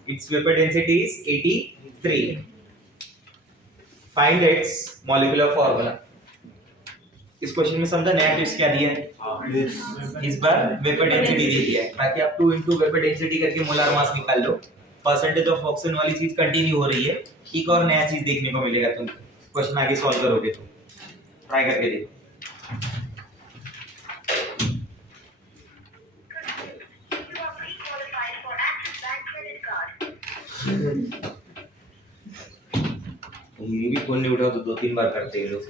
Its vapor density is 83। Find its molecular formula। इस क्वेश्चन में समझा नया टिप्स क्या दिया है? इस बार वेपर डेंसिटी दे दिया है ताकि आप 2 into वेपर डेंसिटी करके मोलार मास निकाल लो। परसेंटेज ऑफ ऑक्सीजन वाली चीज कंटिन्यू हो रही है, एक और नया चीज देखने को मिलेगा तुम क्वेश्चन आगे सॉल्व करोगे तो। ट्राई करके देखो। ये भी फोन नहीं उठाओ तो 2-3 बार करते हैं लोग।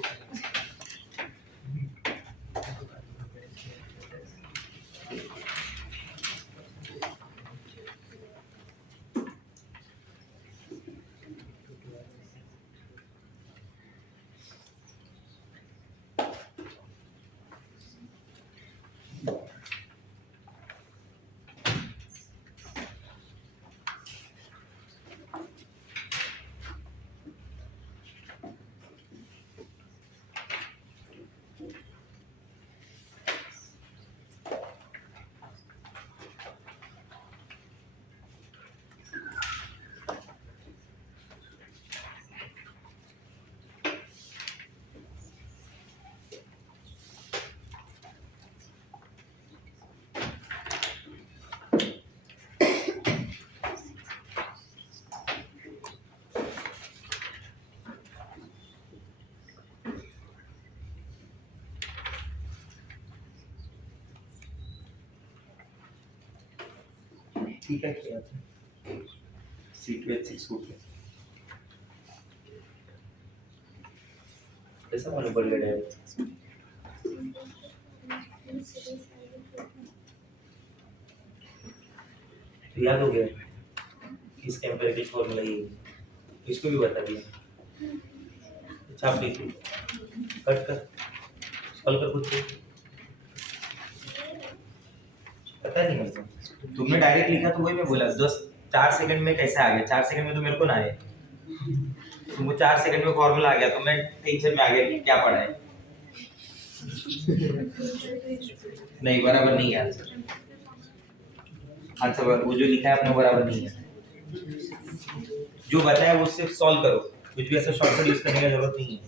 ठीक है क्या C2H6 हो गया। कैसा मालूम पड़ गया है? याद हो गया इसका एम्पिरिकल फॉर्मूला ये, इसको भी बता दिया। छाप लीजिए, कट कर सॉल्व कर खुद से। पता नहीं मुझे, तुमने डायरेक्ट लिखा तो वही मैं बोला 4 सेकंड में कैसे आ गया। 4 सेकंड में तो मेरे को ना आए, तुमको 4 सेकंड में फॉर्मूला आ गया तो मैं टेंशन में आ गया कि क्या पढ़ा है। नहीं बराबर नहीं है आंसर। आंसर बराबर, वो जो लिखा है अपने बराबर नहीं है, जो बचा है वो उससे सॉल्व करो, कुछ भी ऐसा शॉर्टकट यूज करने की जरूरत नहीं है।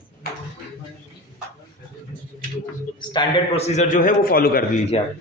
स्टैंडर्ड प्रोसीजर जो है वो फॉलो कर लीजिए आप।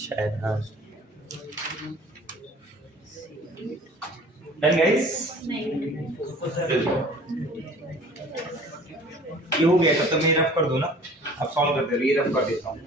शायद हाँ। Done guys? ये हो गया, तब तक मैं रफ कर दूं ना, आप सॉल्व करते रहिए, रफ कर देता हूँ।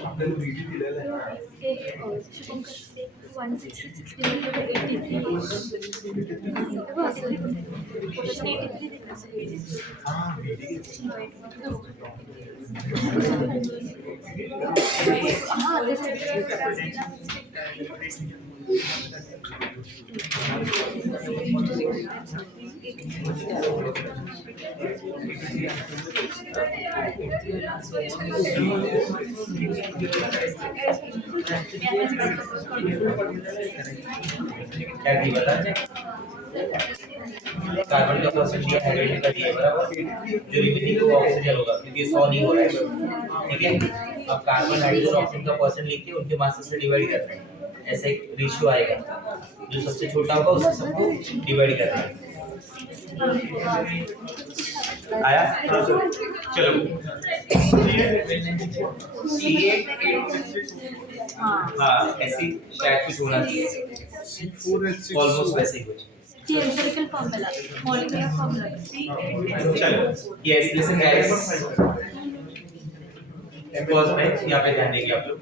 आपल्याला VD दिलेला आहे. 166 divided by 83 हां, VD. क्या की बता, कार्बन का परसेंट दिया, हाइड्रोजन का दिया, बराबर, जो रिमेनिंग होगा ऑक्सीजन होगा, क्योंकि 100 नहीं हो रहा है, ठीक है। अब कार्बन हाइड्रोजन ऑक्सीजन का परसेंट लिख के उनके मास से डिवाइड करना है, ऐसा एक रेशियो आएगा, जो सबसे छोटा होगा उससे सबको डिवाइड करना है। आया? चलो हाँ, ऐसी शायद कुछ होना चाहिए, ऑलमोस्ट वैसे ही कुछ। empirical formula, molecular formula. चलो यस, लिसन गाइस, फर्स्ट में यहाँ पे ध्यान देंगे आप लोग।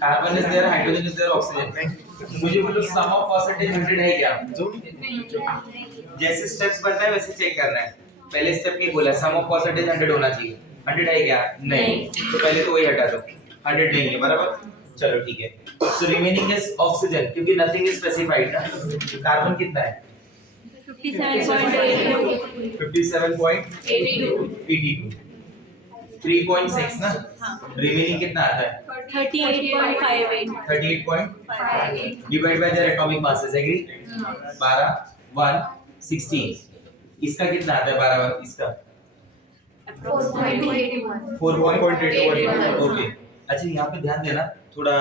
Carbon is there, hydrogen is there, oxygen. मुझे बोलो सम ऑफ परसेंटेज 100 है क्या? जैसे स्टेप्स बनता है वैसे चेक करना है। पहले स्टेप नहीं बोला सम ऑफ परसेंटेज 100 होना चाहिए, 100 है क्या? नहीं, तो पहले तो वही हटा दो, 100 नहीं है, बराबर। चलो ठीक है, तो रिमेनिंग इज ऑक्सीजन, क्योंकि नथिंग इज स्पेसिफाइड ना। कार्बन कितना है? 57.82, 3.6 ना। रिमेनिंग कितना आता है? 38.58. Divide by their atomic masses, agree? 12 1 16। इसका कितना आता है? 12 इसका 4.81। ओके, अच्छा यहाँ पे ध्यान देना, थोड़ा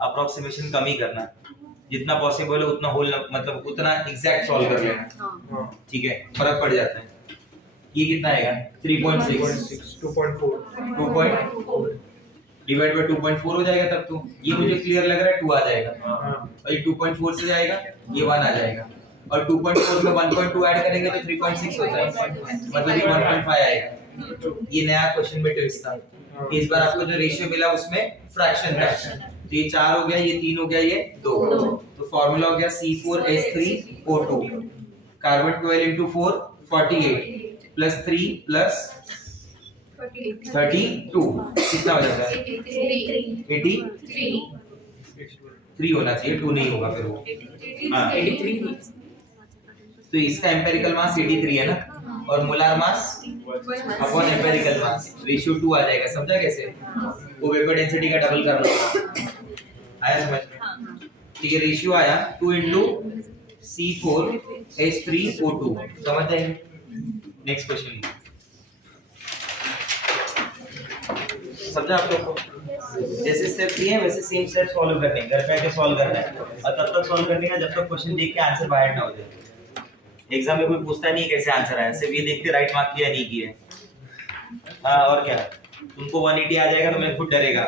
अप्रोक्सीमेशन कम ही करना, जितना पॉसिबल है उतना होल, मतलब उतना एग्जैक्ट सॉल्व कर लेना, ठीक है, फर्क पड़ जाता है। ये कितना आएगा? 3.6, 2.4 डिवाइड बाय 2.4 हो जाएगा, तब तो ये मुझे क्लियर लग रहा है 2 आ जाएगा, और ये 2.4 से जाएगा, ये 1 आ जाएगा, और 2.4 में 1.2 ऐड करेंगे तो 3.6 होता है, मतलब ये 1.5 आएगा। ये नया क्वेश्चन में ट्विस्ट था, इस बार आपको जो रेशियो मिला उसमें फ्रैक्शन था, तो ये 4 हो गया, ये 3 हो गया, ये 2, तो फार्मूला हो गया C4H3O2, carbon 12 into 4 48 plus 3 plus 32, कितना हो जाता है? 83 होना चाहिए, 2 नहीं होगा फिर वो, हाँ 83। तो इसका एम्पिरिकल मास 83 है ना, और molar mass upon empirical mass ratio 2 आ जाएगा, समझा कैसे? वो वेपर डेंसिटी का डबल कर लो, आया समझ में? तो ये रेशियो आया 2 into C4H3O2 समझ जाएंगे। नेक्स्ट क्वेश्चन समझा आप लोग को? जैसे स्टेप दिए वैसे सेम स्टेप सॉल्व करने हैं, घर पे आके सॉल्व करना है और तब तक सॉल्व करने का जब तक क्वेश्चन देख के आंसर बाहर ना हो जाए। एग्जाम में कोई पूछता नहीं कैसे आंसर आया, सिर्फ ये देखते राइट मार्क किया नहीं किया। हाँ और क्या, तुमको 180 आ जाएगा तो मैं खुद डरेगा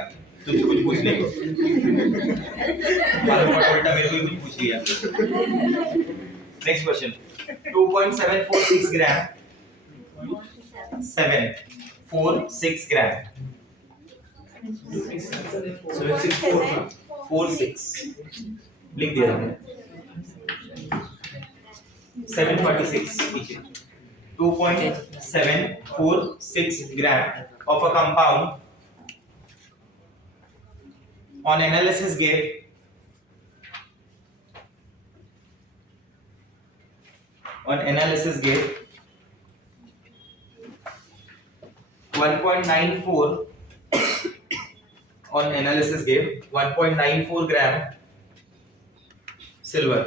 तुझसे कुछ पूछ ले को उल्टा मेरे को ही कुछ पूछ लिया। नेक्स्ट क्वेश्चन 2.746 ग्राम 746 ग्राम 46 लिख दिया मैंने 746 पीछे 2.746 gram of a compound on analysis gave 1.94 gram silver,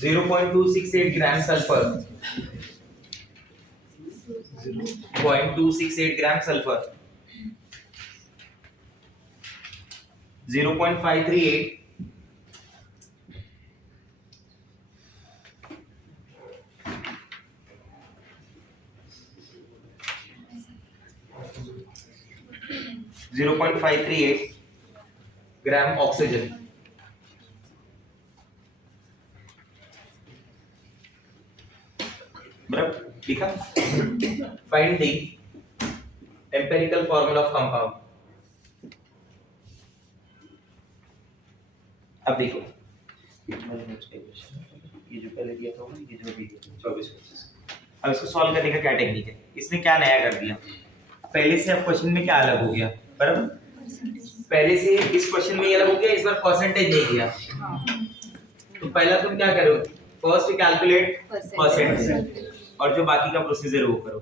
0.268 gram sulfur, 0.268 gram sulfur, 0.538 gram oxygen. बराबर लिखा। Find the empirical formula of compound. अब देखो ये जो पहले दिया था ये जो भी 24 अब इसको सॉल्व करने का क्या टेक्निक है, इसने क्या नया कर दिया। पहले से अब क्वेश्चन में क्या अलग हो गया, बराबर पहले से इस क्वेश्चन में ये अलग हो गया, इस बार परसेंटेज नहीं दिया। तो पहला तुम क्या करो, फर्स्ट कैलकुलेट परसेंटेज और जो बाकी का प्रोसीजर है वो करो।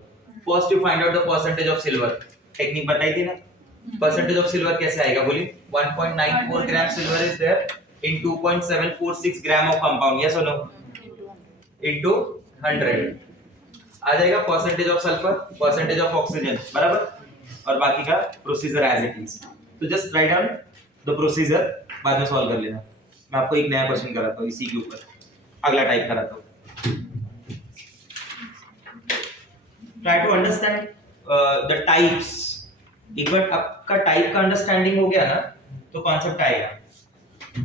First you find out the percentage of silver, technique बताई थी ना। परसेंटेज ऑफ सिल्वर कैसे आएगा बोलिए, 1.94 gram silver is there in 2.746 gram of compound, yes or no, into 100 आ जाएगा percentage of sulphur, percentage of oxygen, बराबर और बाकी का प्रोसीजर एज इट इज। तो just write down the procedure, बाद में सॉल्व कर लेना। मैं आपको एक नया क्वेश्चन कराता हूँ इसी के ऊपर, अगला टाइप कराता हूँ। Try to understand the types. एक बार आपका टाइप का अंडरस्टैंडिंग हो गया ना तो कॉन्सेप्ट आएगा।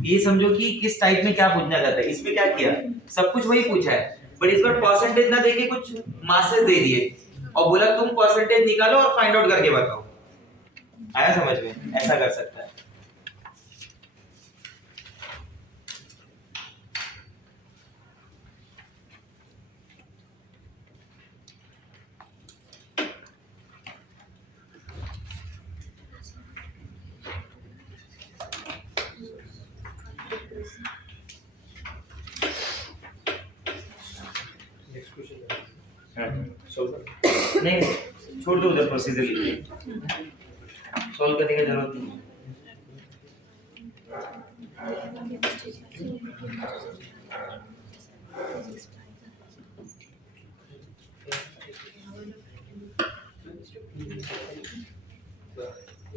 ये समझो कि किस टाइप में क्या पूछना चाहता है। इसमें क्या किया, सब कुछ वही पूछा है बट इस बार परसेंटेज ना देके कुछ मासेस दे दिए और बोला तुम परसेंटेज निकालो और फाइंड आउट करके बताओ। आया समझ में, ऐसा कर सकता है। नहीं छोड़ दो, उधर प्रोसीजर लिखिए, सॉल्व करने की जरूरत नहीं।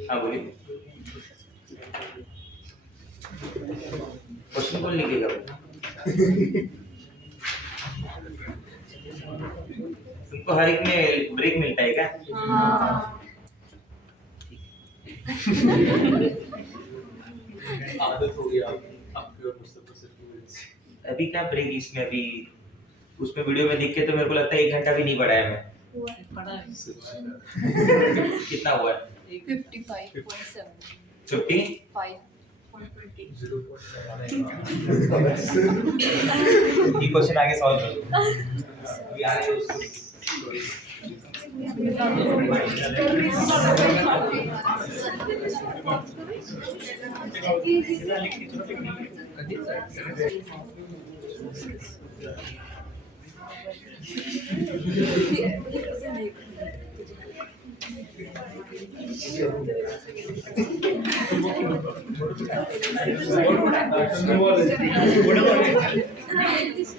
हाँ बोलिए, क्वेश्चन कौन लिखेगा? तुमको हर एक में ब्रेक मिलता है क्या? आदत हो गई आपके और मुस्तफा सर की वजह से। अभी क्या ब्रेक इसमें, अभी उसमें वीडियो में देख के तो मेरे को लगता है 1 घंटा भी नहीं पढ़ा है मैं। कितना हुआ है? 55.7 50 ये क्वेश्चन आगे सॉल्व कर दो। अभी आ रहे हैं उसको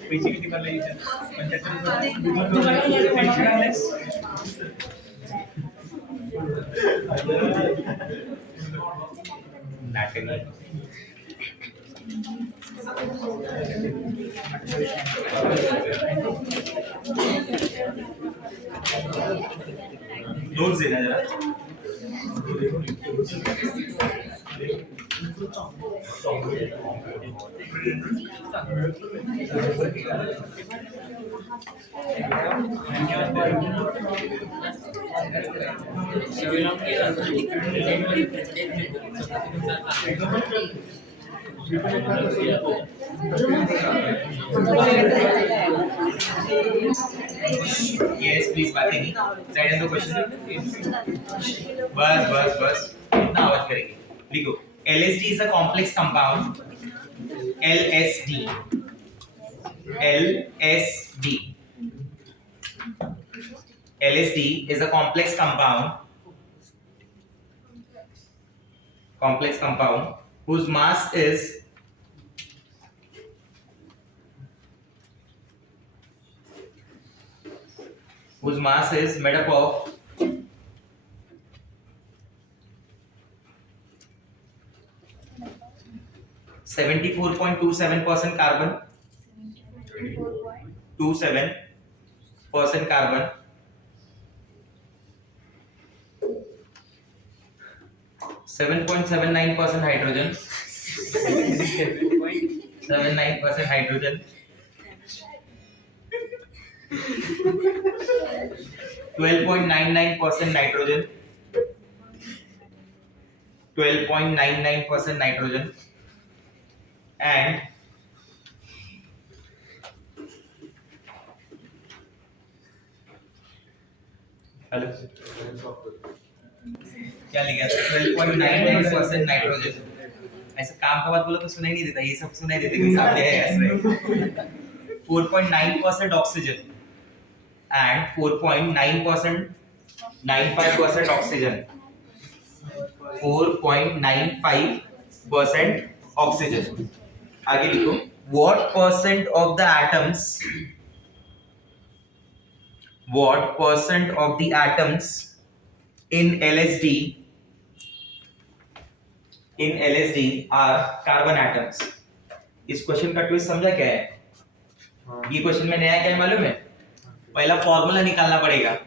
पैसे किती भरले इथे? 75,000. नोट्स देना जरा. Yes, please बातें नहीं. Side and the question. बस इतना आवाज करेंगे. लिखो. LSD is a complex compound. LSD. LSD is a complex compound whose mass is made up of 74.27% carbon, 27% carbon, 7.79% hydrogen, 79% hydrogen, 12.99% nitrogen, 12.99% nitrogen, and hello क्या लिखा? 12.99% nitrogen. ऐसे काम का बात बोलो तो सुनाई नहीं देता, ये सब सुनाई देते कोई सामने है ऐसे. 4.9% ऑक्सीजन and 4.95% oxygen. 4.95% oxygen. आगे लिखो. What percent of the atoms in LSD are carbon atoms? इस क्वेश्चन का ट्विस्ट समझा क्या है? ये क्वेश्चन में नया क्या है मालूम है? पहला फॉर्मूला निकालना पड़ेगा.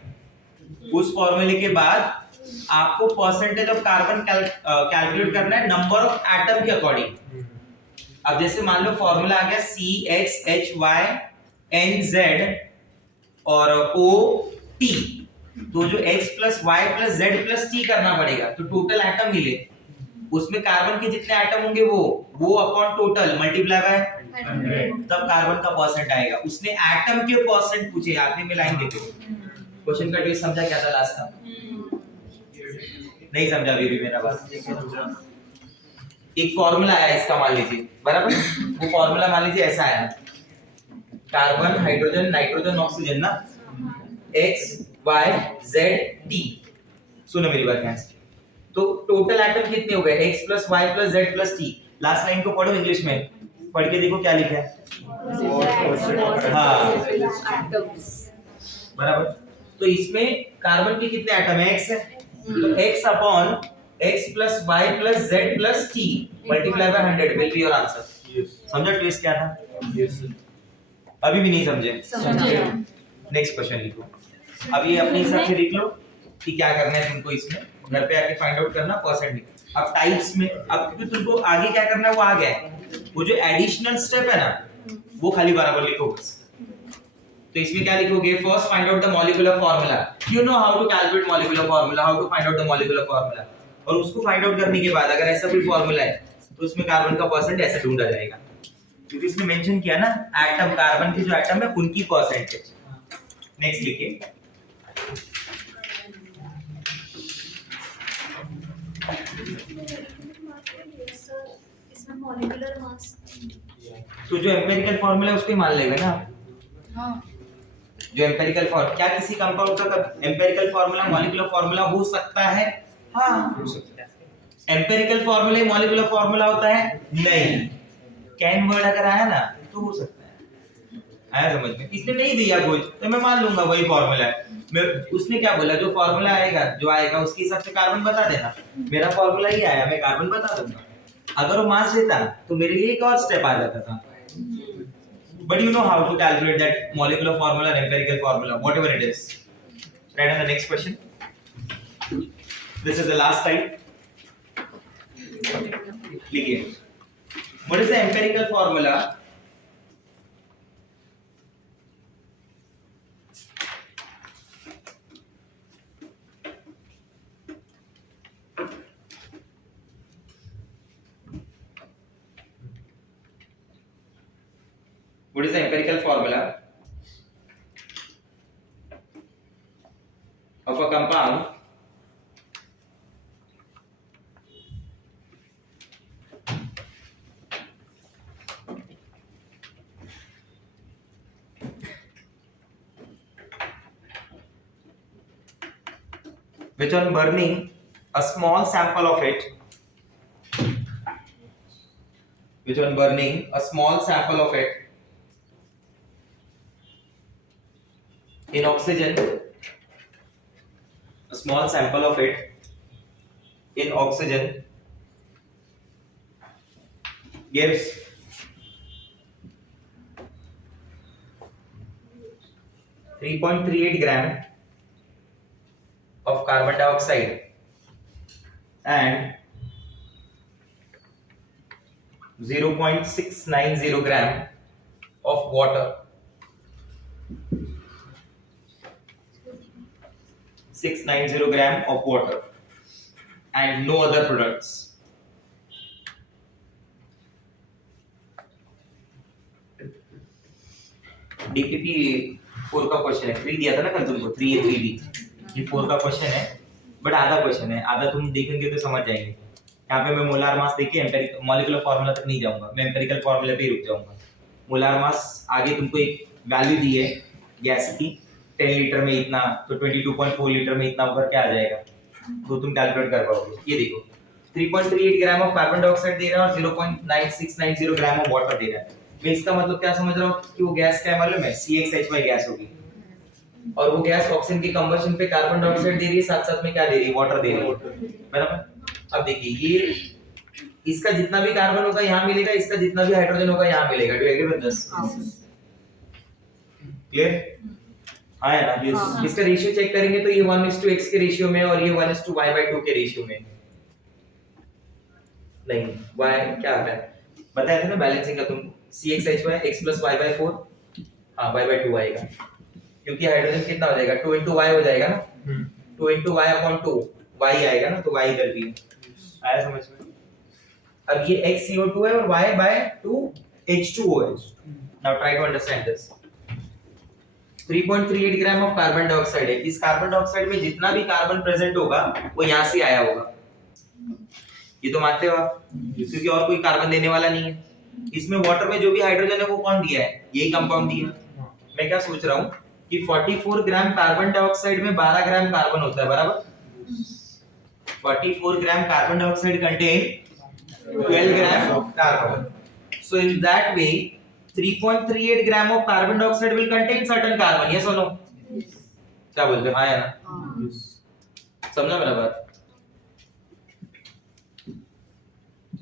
उस फॉर्मूले के बाद आपको परसेंटेज ऑफ कार्बन कैलकुलेट करना है नंबर ऑफ एटम के अकॉर्डिंग. अब जैसे मान लो फॉर्मूला आ गया CXHYNZ और OT, तो जो X + Y + Z + T करना पड़ेगा तो टोटल एटम मिले. उसमें कार्बन के जितने एटम होंगे वो अपॉन टोटल मल्टीप्लाई बाय 100, तब कार्बन का परसेंट आएगा. उसने एटम के परसेंट पूछे, आखिरी में लाइन देते. क्वेश्चन का ट्विस्ट समझा क्या था लास्ट का? नहीं समझा अभी भी मेरा बात. एक फॉर्मूला आया इसका मान लीजिए, बराबर. वो फॉर्मूला मान लीजिए ऐसा आया. कार्बन, हाइड्रोजन, नाइट्रोजन, ऑक्सीजन ना, X Y Z T. सुनो मेरी बात ध्यान से. तो टोटल एटम कितने हो गए? X + Y + Z + T. Last line को पढ़ो इंग्लिश में, पढ़ के देखो क्या लिखा है. हाँ बराबर. तो इसमें कार्बन के कितने एटम है? X है, तो X upon X + Y + Z + T multiply by 100 will be your answer. समझा ट्विस्ट क्या था? अभी भी नहीं समझे? नेक्स्ट क्वेश्चन लिखो. अब ये अपने हिसाब से लिख लो कि क्या करना है तुमको. इसमें घर पे आके फाइंड आउट करना परसेंट. अब टाइप्स में अब क्योंकि तुमको आगे क्या करना है वो आ गया है. वो जो एडिशनल स्टेप है ना वो खाली बराबर लिखो बस. तो इसमें क्या लिखोगे? First find out the molecular formula. You know how to calculate molecular formula, how to find out the molecular formula. और उसको फाइंड आउट करने के बाद अगर ऐसा कोई फार्मूला है तो उसमें कार्बन का परसेंट ऐसे ढूंढा जाएगा. क्योंकि इसमें मेंशन किया ना एटम, कार्बन के जो एटम है उनकी परसेंटेज. नेक्स्ट लिखिए. इसमें मॉलिक्यूलर मास तो जो एम्पिरिकल फार्मूला है उसको ही मान लेगा ना. हाँ. जो एम्पिरिकल फॉर्म क्या किसी कंपाउंड का एम्पिरिकल फार्मूला मॉलिक्यूलर फार्मूला हो सकता है? हाँ, एम्पिरिकल फॉर्मूला मॉलिक्यूलर फॉर्मूला होता है नहीं, कैन वर्ड अगर आया ना तो हो सकता है, आया समझ में। इसने नहीं दिया कुछ तो मैं मान लूंगा वही फॉर्मूला है। मैं उसने क्या बोला, जो फॉर्मूला आएगा जो आएगा उसके हिसाब से कार्बन बता देना, मेरा फॉर्मूला ही आया, मैं कार्बन बता दूंगा। अगर वो मास देता तो मेरे लिए एक और स्टेप आ जाता था। But you know how to calculate that molecular formula and empirical formula, whatever it is. Right on the next question. This is the last slide. लिखिए. What is the empirical formula? What is the empirical formula of a compound which on burning a small sample of it, which on burning a small sample of it in oxygen, a small sample of it in oxygen gives 3.38 gram of carbon dioxide and 0.690 gram of water. 690 gram of water and no other products. DPP 4 का question है, 3 दिया था ना कल तुमको, 3A 3B, ये 4 का question है, बट आधा क्वेश्चन है, आधा तुम देखेंगे तो समझ जाएंगे। यहाँ पे मैं मोलार मास देखिए, एम्पिरिकल मॉलिक्यूलर फार्मूला तक नहीं जाऊंगा, मैं एम्पिरिकल फार्मूला पे ही रुक जाऊंगा। मोलार मास आगे तुमको एक वैल्यू दी है गैस की, 10 लीटर में इतना, तो 22.4 लीटर में इतना ऊपर क्या आ जाएगा, तो तुम कैलकुलेट कर पाओगे। ये देखो 3.38 ग्राम ऑफ कार्बन डाइऑक्साइड दे रहा है और 0.9690 ग्राम ऑफ वाटर दे रहा है। मैं इसका मतलब क्या समझ रहा हूँ कि वो गैस क्या है मालूम है, CXH गैस होगी, और वो गैस ऑक्सीजन की कंबशन पे कार्बन डाइऑक्साइड दे रही है, साथ साथ में क्या दे रही है, वाटर दे रही है, बराबर। अब देखिए ये इसका जितना भी कार्बन होगा यहाँ मिलेगा, इसका जितना भी हाइड्रोजन होगा यहाँ मिलेगा। Do you agree with this? Clear? हाँ है ना? इसका रेशियो चेक करेंगे तो ये 1:x के रेशियो में और ये 1:y/2 के रेशियो में। नहीं, y क्या आता है बताया था ना बैलेंसिंग का, तुम CXHY x + y/4, हाँ y/2 आएगा, क्योंकि हाइड्रोजन कितना हो जाएगा, 2 * y हो जाएगा ना, 2 * y/2 y आएगा ना, तो y इधर भी आया समझ में। अब ये x CO2 है और y/2 H2O है। Now try to understand this. 3.38 gram of carbon dioxide है, इस कार्बन डाइऑक्साइड में जितना भी कार्बन प्रेजेंट होगा वो यहाँ से आया होगा, ये तो मानते हो आप, क्योंकि और कोई कार्बन देने वाला नहीं है। इसमें वाटर में जो भी हाइड्रोजन है वो कौन दिया है, यही कंपाउंड दिया है। मैं क्या सोच रहा हूँ कि 44 ग्राम कार्बन डाइऑक्साइड में 12 ग्राम कार्बन होता है, बराबर। 44 gram carbon dioxide contain 12 gram of carbon, so in that way 3.38 gram of carbon dioxide will contain certain carbon, yes or no? क्या बोलते हैं, हाँ या ना? समझा मेरा बात?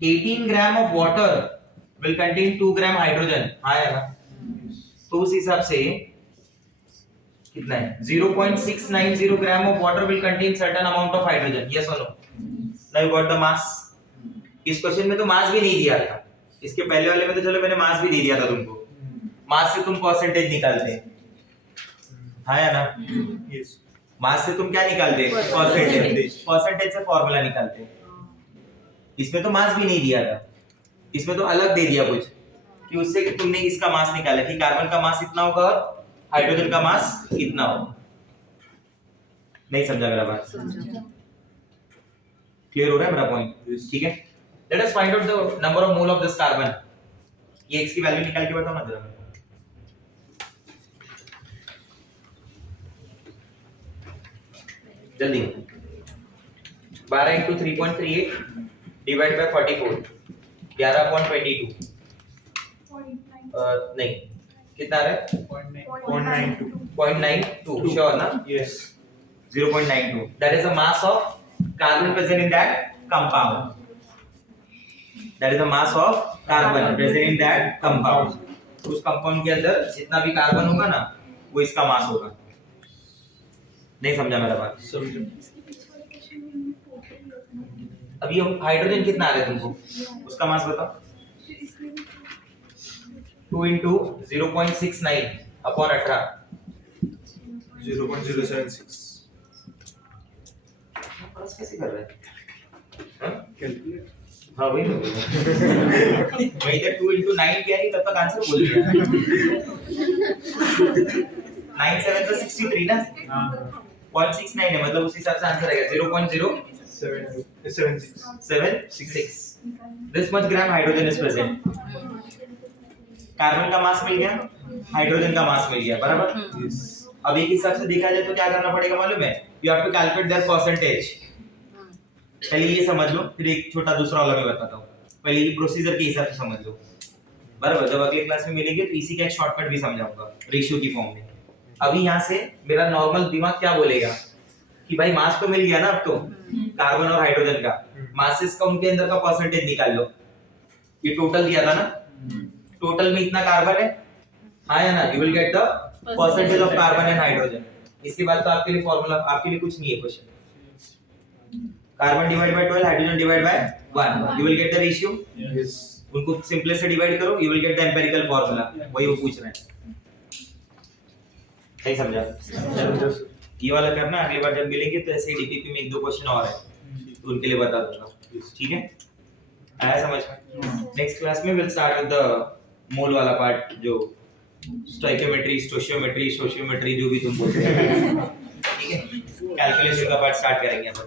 18 gram of water will contain 2 gram hydrogen, हाँ या ना? तो उस हिसाब से कितना है, 0.690 gram of water will contain certain amount of hydrogen, yes or no? Now you got the mass. इस क्वेश्चन में तो मास भी नहीं दिया था, इसके पहले वाले में तो चलो मैंने मास भी दे दिया था तुमको, मास से तुम परसेंटेज निकालते हैं, हाँ या ना? यस, मास से तुम क्या निकालते हैं, परसेंटेज, परसेंटेज से फॉर्मूला निकालते हैं। इसमें तो मास भी नहीं दिया था, इसमें तो अलग दे दिया कुछ कि उससे तुमने इसका मास निकाला कि कार्बन का मास इतना होगा और हाइड्रोजन का मास इतना होगा। नहीं समझा मेरा बात? क्लियर हो रहा है मेरा पॉइंट? ठीक है, let us find out the number of mole of this carbon. ये x की वैल्यू निकाल के बताओ ना जरा। जल्दी। 12 into 3.38 डिवाइड बाय 44 11.22 नहीं कितना आ रहा है 0.92 श्योर ना Yes. 0.92 that is the mass of carbon present in that compound that is the mass of carbon present in that compound उस कंपाउंड के अंदर जितना भी कार्बन होगा ना वो इसका मास होगा नहीं समझा मेरा बात समझो. अभी हम हाइड्रोजन कितना आ रहा है तुमको उसका मास बताओ 2 into 0.69 upon 18 0.076. प्लस कैसे कर रहा है Calculate. हाँ वही तो मैं इधर 2 into 9 किया नहीं तब तक आंसर बोल दिया 9 7 तो 63 ना 0.69 है मतलब उस हिसाब से आंसर आएगा 0.076 this much gram hydrogen is present carbon का मास मिल गया हाइड्रोजन का मास मिल गया बराबर Yes. अब एक हिसाब से देखा जाए तो क्या करना पड़ेगा मालूम है you have to calculate their percentage चलिए ये समझ लो फिर एक छोटा दूसरा वाला मैं बताता हूँ पहले ये प्रोसीजर के हिसाब से समझ लो बराबर जब अगले क्लास में मिलेंगे तो इसी का एक शॉर्टकट भी समझाऊंगा रेशियो की फॉर्म में अभी यहाँ से मेरा नॉर्मल दिमाग क्या बोलेगा कि भाई मास तो मिल गया ना अब तो कार्बन और हाइड्रोजन का मासेस का उनके अंदर का परसेंटेज निकाल लो ये टोटल दिया था ना टोटल में इतना कार्बन है हाँ या ना you will get the percentage of carbon and hydrogen इसके बाद तो आपके लिए फॉर्मूला आपके लिए कुछ नहीं है question carbon divide by 12 hydrogen divide by 1 you will get the ratio Yes. उनको सिंपलेस्ट से डिवाइड करो you will get the empirical formula वही वो पूछ रहे हैं सही समझा समझो. ये वाला करना अगली बार जब मिलेंगे तो ऐसे डीपीपी में एक दो क्वेश्चन और है तो उनके लिए बता दूंगा ठीक है आया समझ में नेक्स्ट क्लास में will start with the mole वाला पार्ट जो स्टोइकियोमेट्री स्टोशियोमेट्री सोशियोमेट्री जो भी तुम बोलते हैं ठीक है कैलकुलेशन का पार्ट स्टार्ट करेंगे अपन